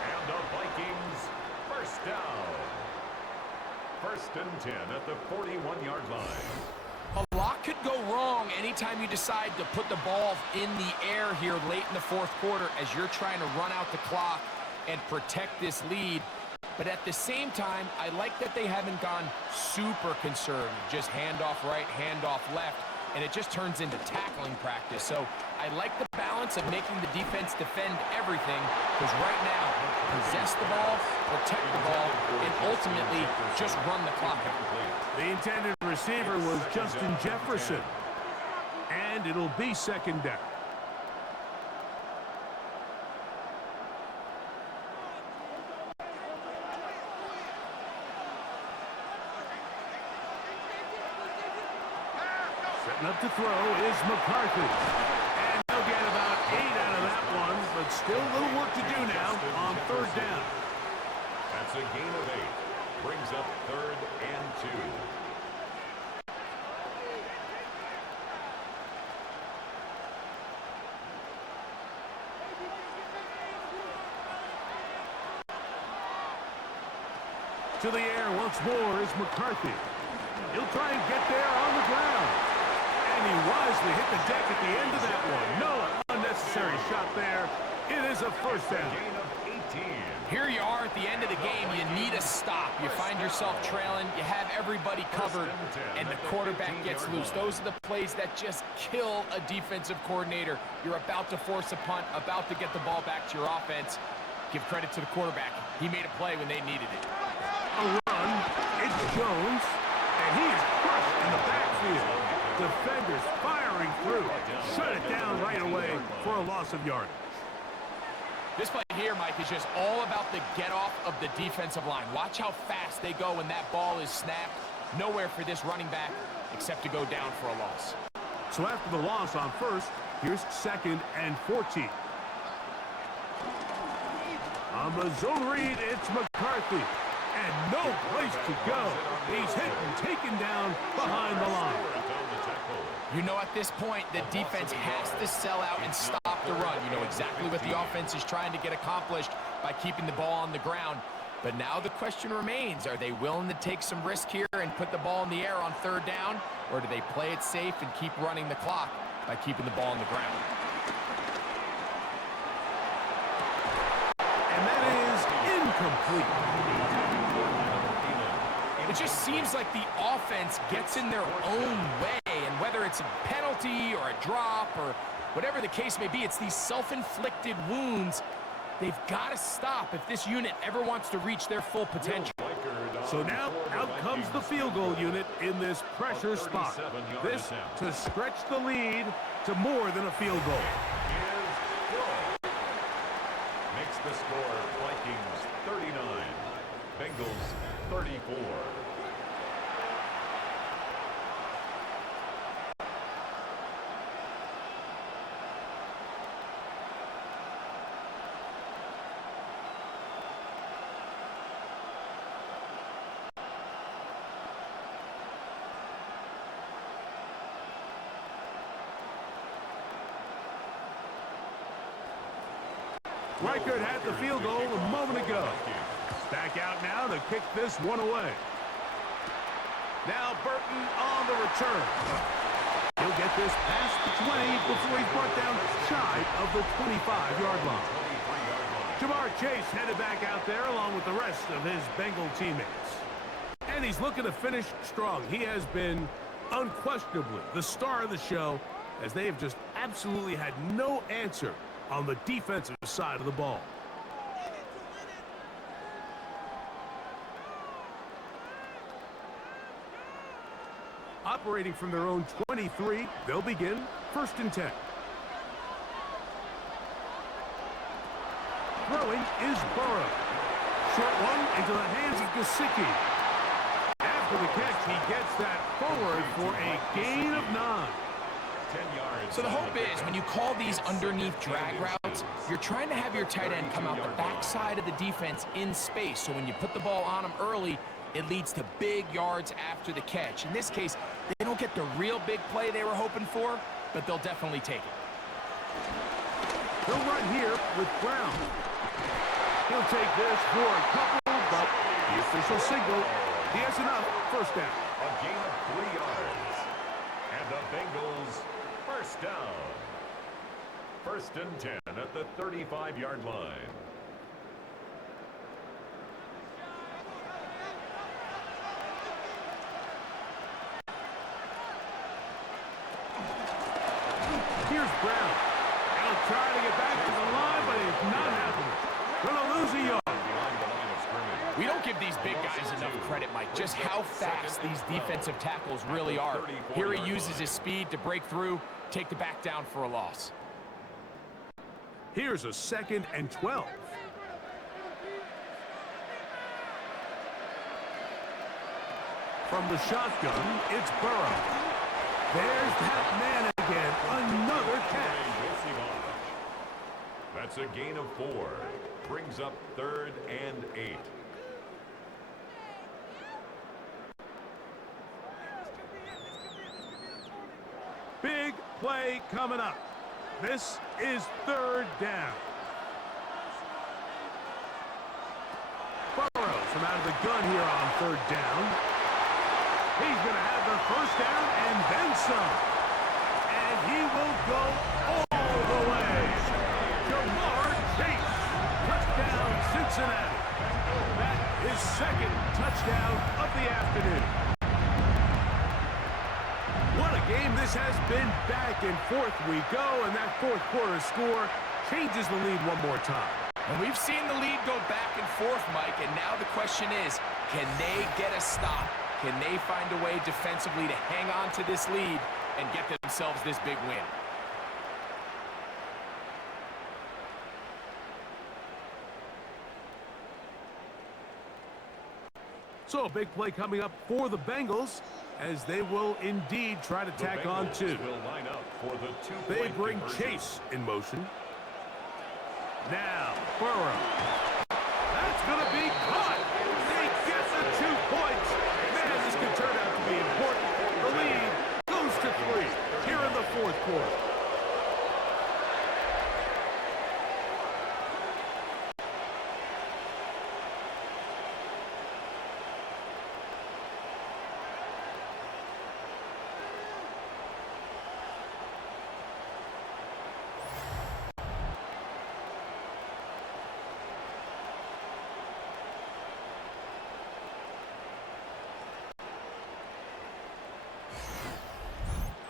And the Vikings, 1st down. 1st and 10 at the 41-yard line. A lot could go wrong anytime you decide to put the ball in the air here late in the 4th quarter as you're trying to run out the clock and protect this lead. But at the same time, I like that they haven't gone super conservative. Just handoff right, handoff left, and it just turns into tackling practice. So I like the balance of making the defense defend everything, because right now, possess the ball, protect the ball, and ultimately just run the clock out. The intended receiver was Justin Jefferson. And it'll be second down. Setting up to throw is McCarthy. And they'll get about 8 out of that one, but still a little work to do now on third down. That's a gain of 8. Brings up 3rd and 2. To the air once more is McCarthy. He'll try and get there on the ground. And he wisely hit the deck at the end of that one. No unnecessary shot there. It is a first down. Gain of 18. Here you are at the end of the game. You need a stop. You find yourself trailing. You have everybody covered, and the quarterback gets loose. Those are the plays that just kill a defensive coordinator. You're about to force a punt, about to get the ball back to your offense. Give credit to the quarterback. He made a play when they needed it. A run. It's Jones, and he is crushed in the backfield. Defenders firing through. Shut it down right away for a loss of yardage. This play here, Mike, is just all about the get-off of the defensive line. Watch how fast they go when that ball is snapped. Nowhere for this running back except to go down for a loss. So after the loss on first, here's 2nd and 14. On the zone read, it's McCarthy. And no place to go. He's hit and taken down behind the line. You know, at this point, the defense has to sell out and stop the run. You know exactly what the offense is trying to get accomplished by keeping the ball on the ground. But now the question remains, are they willing to take some risk here and put the ball in the air on third down? Or do they play it safe and keep running the clock by keeping the ball on the ground? And that is incomplete. It just seems like the offense gets in their own way, and whether it's a penalty or a drop or whatever the case may be, it's these self-inflicted wounds. They've got to stop if this unit ever wants to reach their full potential. So now, out comes the field goal unit in this pressure spot. This to stretch the lead to more than a field goal. Makes the score Vikings 39, Bengals 34. Reichert had the field goal a moment ago. Back out now to kick this one away. Now Burton on the return. He'll get this past the 20 before he's brought down shy of the 25-yard line. Jamar Chase headed back out there along with the rest of his Bengal teammates. And he's looking to finish strong. He has been unquestionably the star of the show, as they have just absolutely had no answer on the defensive side of the ball. Operating from their own 23, they'll begin 1st and 10. Throwing is Burrow. Short one into the hands of Gesicki. After the catch, he gets that forward for a gain of 9. 10 yards. So the hope is when you call these underneath drag routes, you're trying to have your tight end come out the backside of the defense in space. So when you put the ball on him early, it leads to big yards after the catch. In this case, they don't get the real big play they were hoping for, but they'll definitely take it. He'll run here with Brown. He'll take this for a couple, but the official signal, he has enough. First down. A gain of 3 yards. And the Bengals first down. 1st and 10 at the 35-yard line. is Brown. He'll try to get back to the line, but it's not happening. Gonna lose a yard. We don't give these big guys enough credit, Mike, just how fast these defensive tackles really are. Here he uses his speed to break through, take the back down for a loss. Here's a 2nd and 12. From the shotgun, it's Burrow. There's that man again. Another catch. That's a gain of 4. Brings up 3rd and 8. Big play coming up. This is 3rd down. Burrow from out of the gun here on 3rd down. He's going to have the 1st down and then some. And he will go all the way. Jamar Chase. Touchdown, Cincinnati. That is 2nd touchdown of the afternoon. What a game this has been. Back and forth we go, and that 4th quarter score changes the lead one more time. And we've seen the lead go back and forth, Mike, and now the question is, can they get a stop? Can they find a way defensively to hang on to this lead and get themselves this big win? So a big play coming up for the Bengals as they will indeed try to tack on 2. They bring Chase in motion. Now, Burrow. That's going to be caught. They get the 2 points. Man, this could turn out to be important. The lead goes to 3 here in the 4th quarter.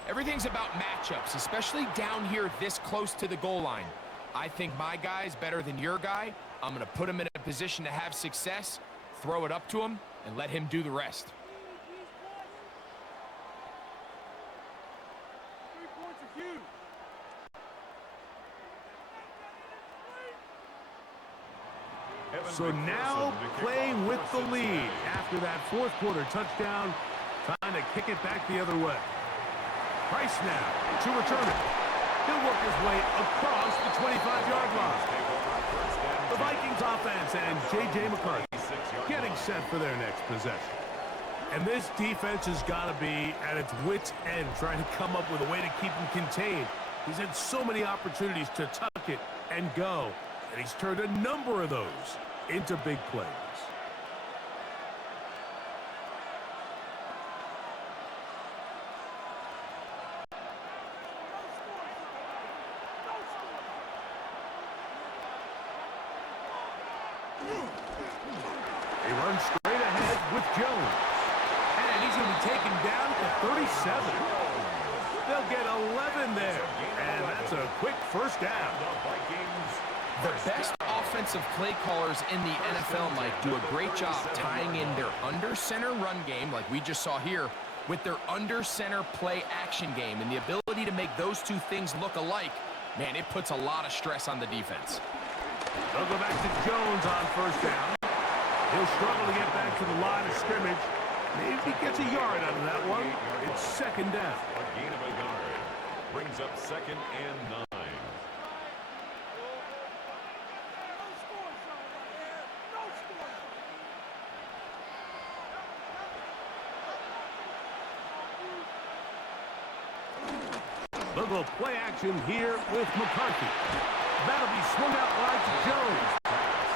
Everything's about matchups, especially down here this close to the goal line. I think my guy's better than your guy. I'm going to put him in a position to have success, throw it up to him, and let him do the rest. 3 points are huge. So now playing with the lead after that 4th quarter touchdown, trying to kick it back the other way. Price now to return it. He'll work his way across the 25-yard line. The Vikings offense and J.J. McCarthy getting set for their next possession. And this defense has got to be at its wits' end, trying to come up with a way to keep him contained. He's had so many opportunities to tuck it and go, and he's turned a number of those into big plays. They run straight ahead with Jones. And he's going to be taken down to 37. They'll get 11 there. And that's a quick 1st down. The best offensive play callers in the NFL, Mike, do a great job tying in their under-center run game, like we just saw here, with their under-center play action game. And the ability to make those 2 things look alike, man, it puts a lot of stress on the defense. They'll go back to Jones on 1st down. He'll struggle to get back to the line of scrimmage. Maybe he gets a yard out of that one. It's 2nd down. A gain of a yard. Brings up 2nd and 9. They'll go play action here with McCarthy. That'll be swung out wide to Jones.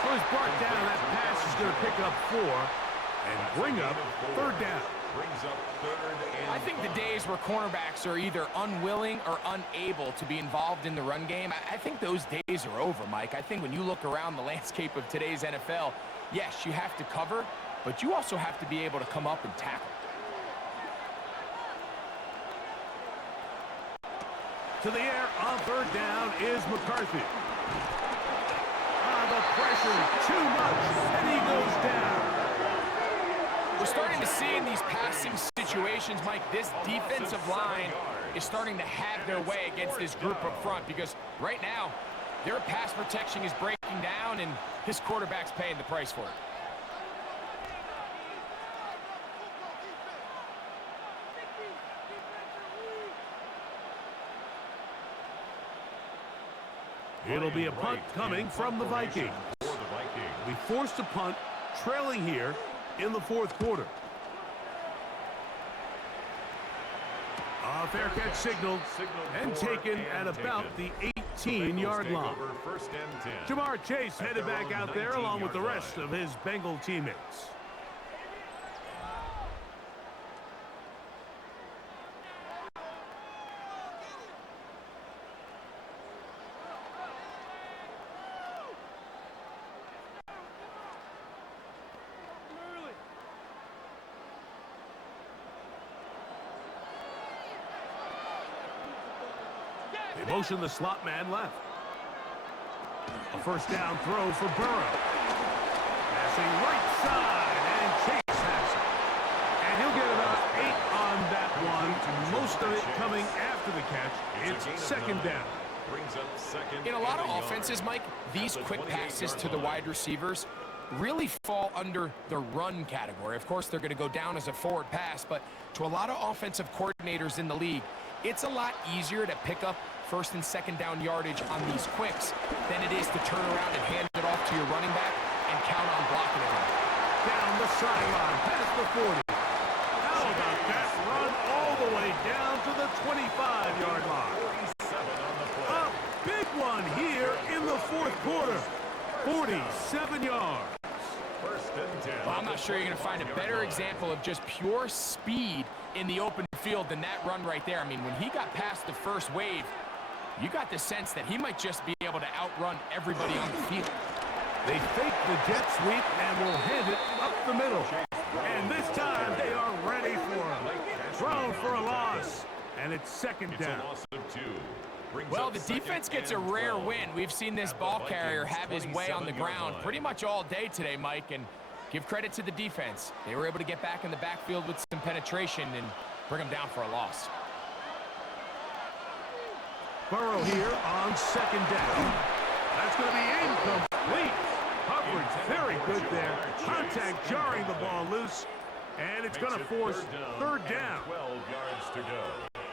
Was brought down. That pass is going to pick up 4 and bring up 3rd down. Brings up 3rd and I think the days where cornerbacks are either unwilling or unable to be involved in the run game, I think those days are over, Mike. I think when you look around the landscape of today's NFL, yes, you have to cover, but you also have to be able to come up and tackle. to the air on third down is McCarthy. The pressure, too much, and he goes down. We're starting to see in these passing situations, Mike, this defensive line is starting to have their way against this group up front because right now, their pass protection is breaking down and his quarterback's paying the price for it. It'll be a punt coming from the Vikings. We forced a punt, trailing here in the fourth quarter. A fair catch signaled and taken at about the 18-yard line. Jamar Chase headed back out there along with the rest of his Bengal teammates. They motion the slot man left. A first down throw for Burrow. Passing right side, and Chase has it. And he'll get about 8 on that one. Most of it coming after the catch. It's second down. In a lot of offenses, Mike, these quick passes to the wide receivers really fall under the run category. Of course, they're going to go down as a forward pass, but to a lot of offensive coordinators in the league, it's a lot easier to pick up first and second down yardage on these quicks than it is to turn around and hand it off to your running back and count on blocking it. Down the sideline, past the 40. How about that run all the way down to the 25-yard line? A big one here in the fourth quarter. 47 yards. Well, I'm not sure you're going to find a better example of just pure speed in the open field than that run right there. I mean, when he got past the first wave, you got the sense that he might just be able to outrun everybody on the field. They fake the jet sweep and will hand it up the middle. And this time they are ready for him. Thrown for a loss. And it's second down. Well, the defense gets a rare win. We've seen this ball carrier have his way on the ground pretty much all day today, Mike, and give credit to the defense. They were able to get back in the backfield with some penetration and bring them down for a loss. Burrow here on second down. That's going to be incomplete. Coverage very good there. Contact jarring the ball loose, and it's going to force third down. 12 yards to go.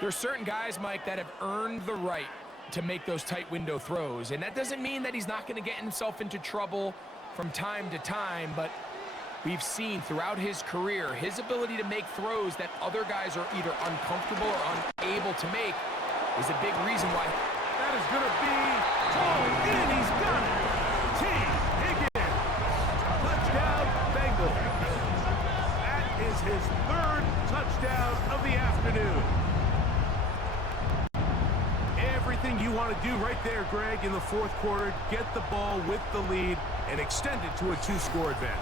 There's certain guys, Mike, that have earned the right to make those tight window throws, and that doesn't mean that he's not going to get himself into trouble from time to time, but we've seen throughout his career his ability to make throws that other guys are either uncomfortable or unable to make is a big reason why. That is going to be thrown in. He's got it. T. Higgins. Touchdown, Bengals. That is his third touchdown of the afternoon. Everything you want to do right there, Greg, in the fourth quarter, get the ball with the lead and extend it to a 2-score advantage.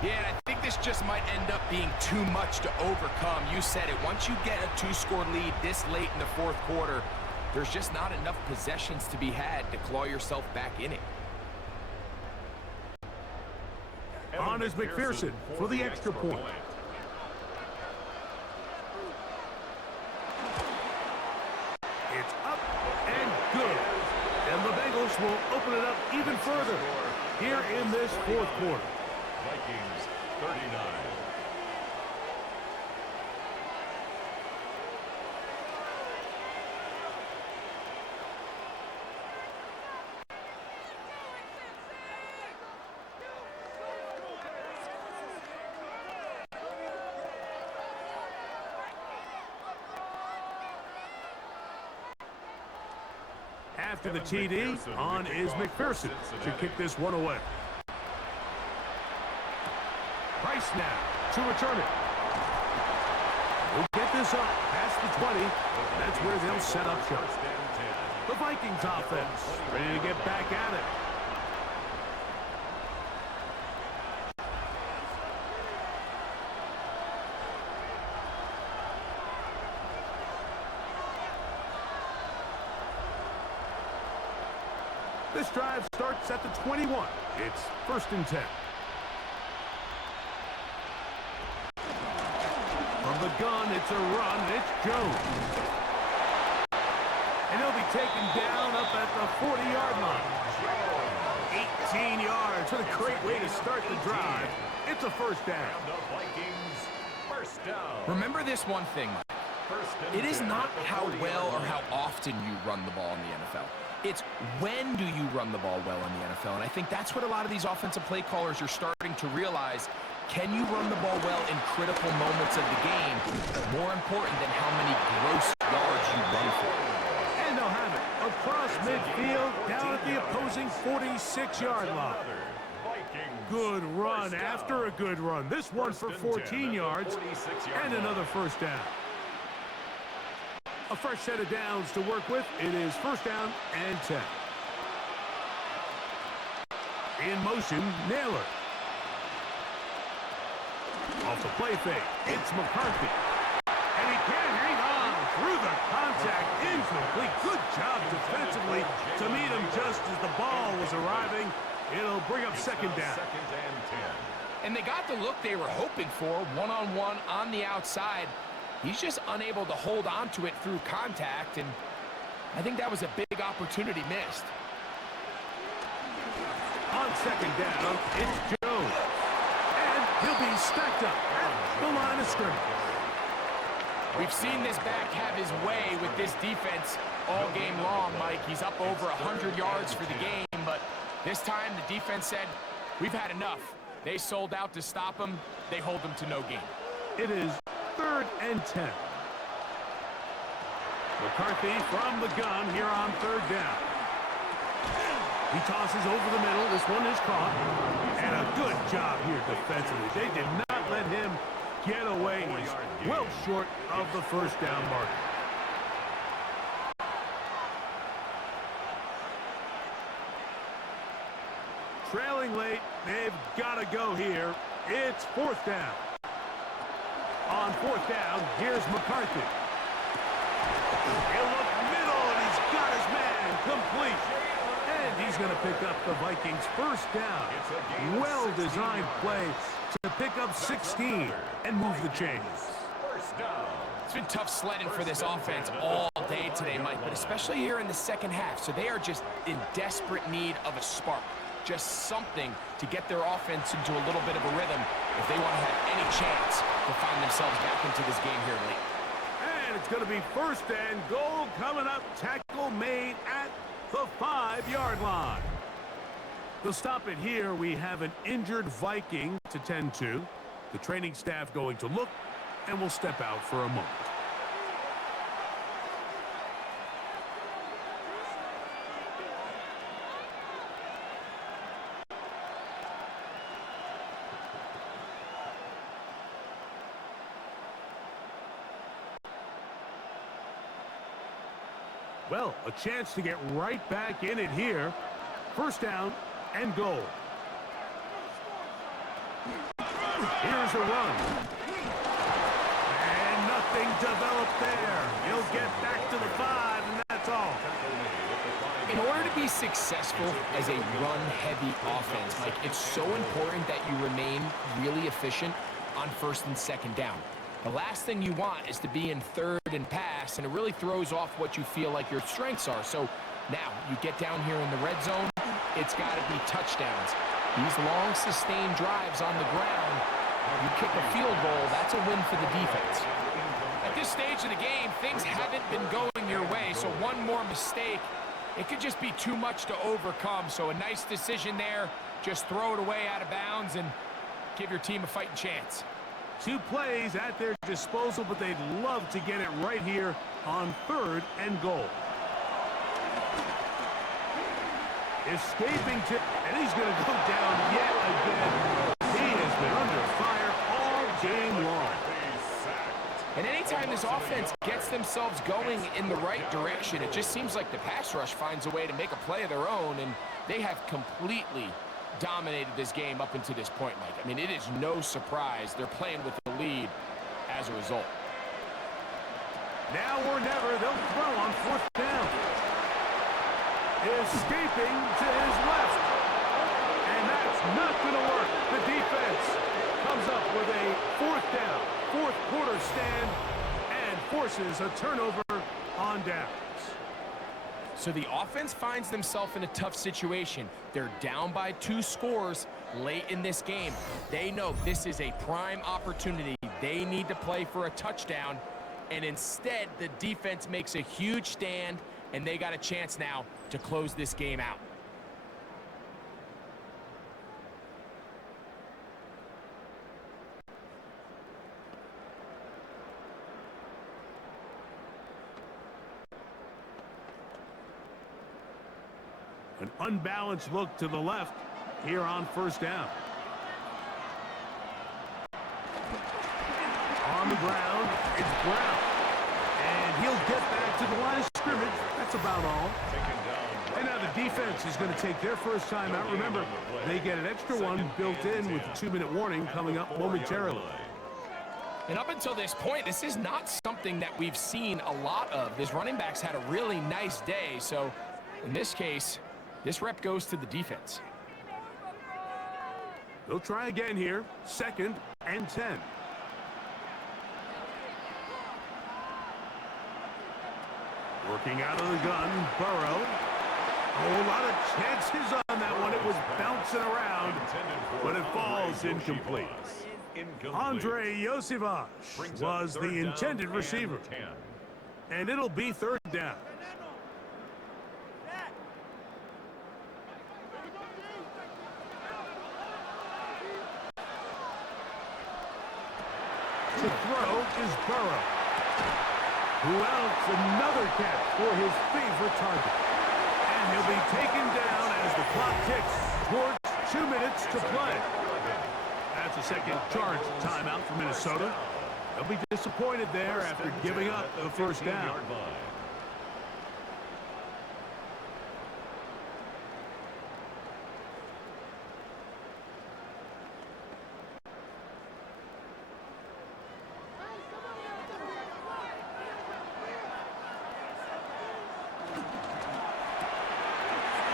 Yeah, and I think this just might end up being too much to overcome. You said it. Once you get a 2-score lead this late in the fourth quarter, there's just not enough possessions to be had to claw yourself back in it. On is McPherson for the extra point. It's up and good. And the Bengals will open it up even further here in this fourth quarter. Vikings 39. After the TD, on is McPherson to kick this one away. Price now to return it. We'll get this up past the 20. That's where they'll set up shop. The Vikings offense ready to get back at it. This drive starts at the 21. It's 1st and 10. From the gun, it's a run. It's Jones. And he'll be taken down up at the 40-yard line. 18 yards. What a great way to start the drive. It's a 1st down. The Vikings, 1st down. Remember this one thing, Mike. It is not how well or how often you run the ball in the NFL. It's when do you run the ball well in the NFL. And I think that's what a lot of these offensive play callers are starting to realize. Can you run the ball well in critical moments of the game? More important than how many gross yards you run for. And they'll have it across midfield, down at the opposing 46-yard line. Good run after a good run. This one for 14 yards and another 1st down. A fresh set of downs to work with. It is 1st down and 10. In motion, Naylor. Off the play fake, it's McCarthy. And he can't hang on through the contact. Incomplete. Good job defensively to meet him just as the ball was arriving. It'll bring up 2nd down. 2nd and 10. And they got the look they were hoping for, one-on-one on the outside. He's just unable to hold on to it through contact, and I think that was a big opportunity missed. On 2nd down, it's Jones. And he'll be stacked up at the line of scrimmage. We've seen this back have his way with this defense all game long, Mike. He's up over 100 yards for the game, but this time the defense said, we've had enough. They sold out to stop him. They hold him to no gain. It is 3rd and 10. McCarthy from the gun here on 3rd down. He tosses over the middle. This one is caught. And a good job here defensively. They did not let him get away. He's well short of the 1st down mark. Trailing late. They've got to go here. It's 4th down. On 4th down, here's McCarthy. He'll look middle, and he's got his man complete. And he's going to pick up the Vikings' 1st down. Well-designed play to pick up 16 and move the chains. It's been tough sledding for this offense all day today, Mike, but especially here in the 2nd half. So they are just in desperate need of a spark. Just something to get their offense into a little bit of a rhythm if they want to have any chance to find themselves back into this game here late. And it's going to be 1st and goal coming up. Tackle made at the 5-yard line. They'll stop it here. We have an injured Viking to tend to. The training staff going to look, and we'll step out for a moment. Well, a chance to get right back in it here. 1st down and goal. Here's a run. And nothing developed there. He'll get back to the 5, and that's all. In order to be successful as a run-heavy offense, Mike, it's so important that you remain really efficient on 1st and 2nd down. The last thing you want is to be in 3rd and pass, and it really throws off what you feel like your strengths are. So now you get down here in the red zone, it's got to be touchdowns. These long, sustained drives on the ground, you kick a field goal, that's a win for the defense. At this stage of the game, things haven't been going your way, so one more mistake, it could just be too much to overcome. So a nice decision there, just throw it away out of bounds and give your team a fighting chance. 2 plays at their disposal, but they'd love to get it right here on 3rd and goal. Escaping to, and he's going to go down yet again. He has been under fire all game long. And anytime this offense gets themselves going in the right direction, it just seems like the pass rush finds a way to make a play of their own, and they have completely dominated this game up until this point, Mike. I mean, it is no surprise they're playing with the lead as a result. Now or never, they'll throw on 4th down. escaping to his left. And that's not going to work. The defense comes up with a fourth down, fourth quarter stand, and forces a turnover on downs. So the offense finds themselves in a tough situation. They're down by 2 scores late in this game. They know this is a prime opportunity. They need to play for a touchdown, and instead the defense makes a huge stand, and they got a chance now to close this game out. An unbalanced look to the left here on first down. On the ground, it's Brown. And he'll get back to the line of scrimmage. That's about all. And now the defense is going to take their first time out. Remember, they get an extra one built in with the 2-minute warning coming up momentarily. And up until this point, this is not something that we've seen a lot of. This running back's had a really nice day. So in this case, this rep goes to the defense. They'll try again here. 2nd and 10. Working out of the gun, Burrow. A lot of chances on that one. It was bouncing around, but it falls incomplete. Andre Yosivas was the intended receiver. And it'll be 3rd down. To throw is Burrow. Who else? Another catch for his favorite target. And he'll be taken down as the clock ticks towards 2 minutes to play. That's a second charge timeout for Minnesota. They'll be disappointed there after giving up the first down.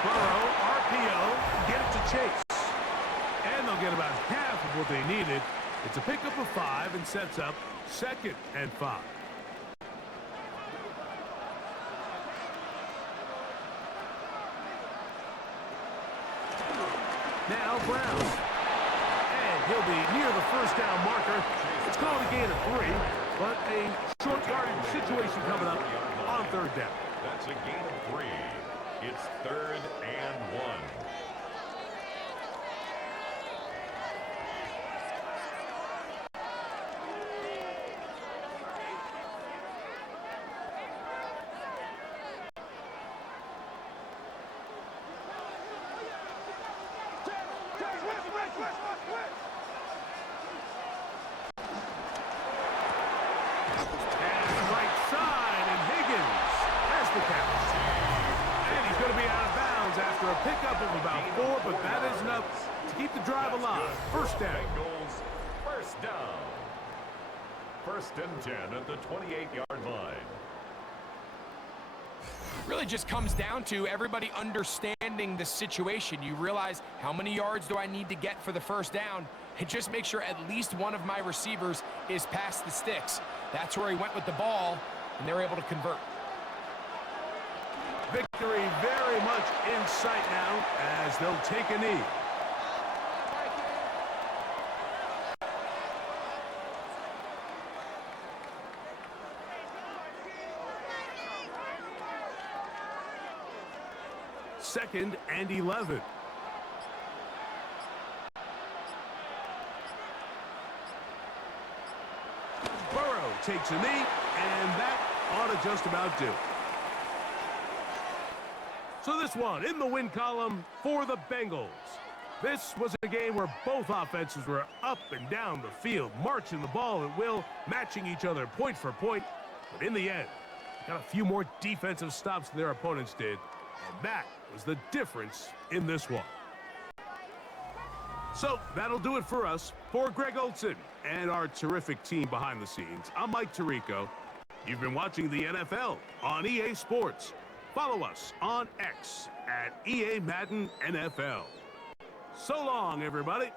Burrow, RPO, get it to Chase. And they'll get about half of what they needed. It's a pickup of 5 and sets up 2nd and 5. Now Brown. And he'll be near the first down marker. It's called a gain of 3, but a short yardage situation coming up on 3rd down. That's a gain of 3. It's 3rd and 1. After a pickup of about 4, but that is enough to keep the drive alive. First down. Bengals, first down. 1st and 10 at the 28-yard line. Really just comes down to everybody understanding the situation. You realize how many yards do I need to get for the first down, and just make sure at least one of my receivers is past the sticks. That's where he went with the ball, and they're able to convert. Victory very much in sight now as they'll take a knee. Second and 11. Burrow takes a knee, and that ought to just about do. So this one in the win column for the Bengals. This was a game where both offenses were up and down the field, marching the ball at will, matching each other point for point. But in the end, got a few more defensive stops than their opponents did, and that was the difference in this one. So that'll do it for us. For Greg Olson and our terrific team behind the scenes, I'm Mike Tirico. You've been watching the NFL on EA Sports. Follow us on X at EA Madden NFL. So long, everybody.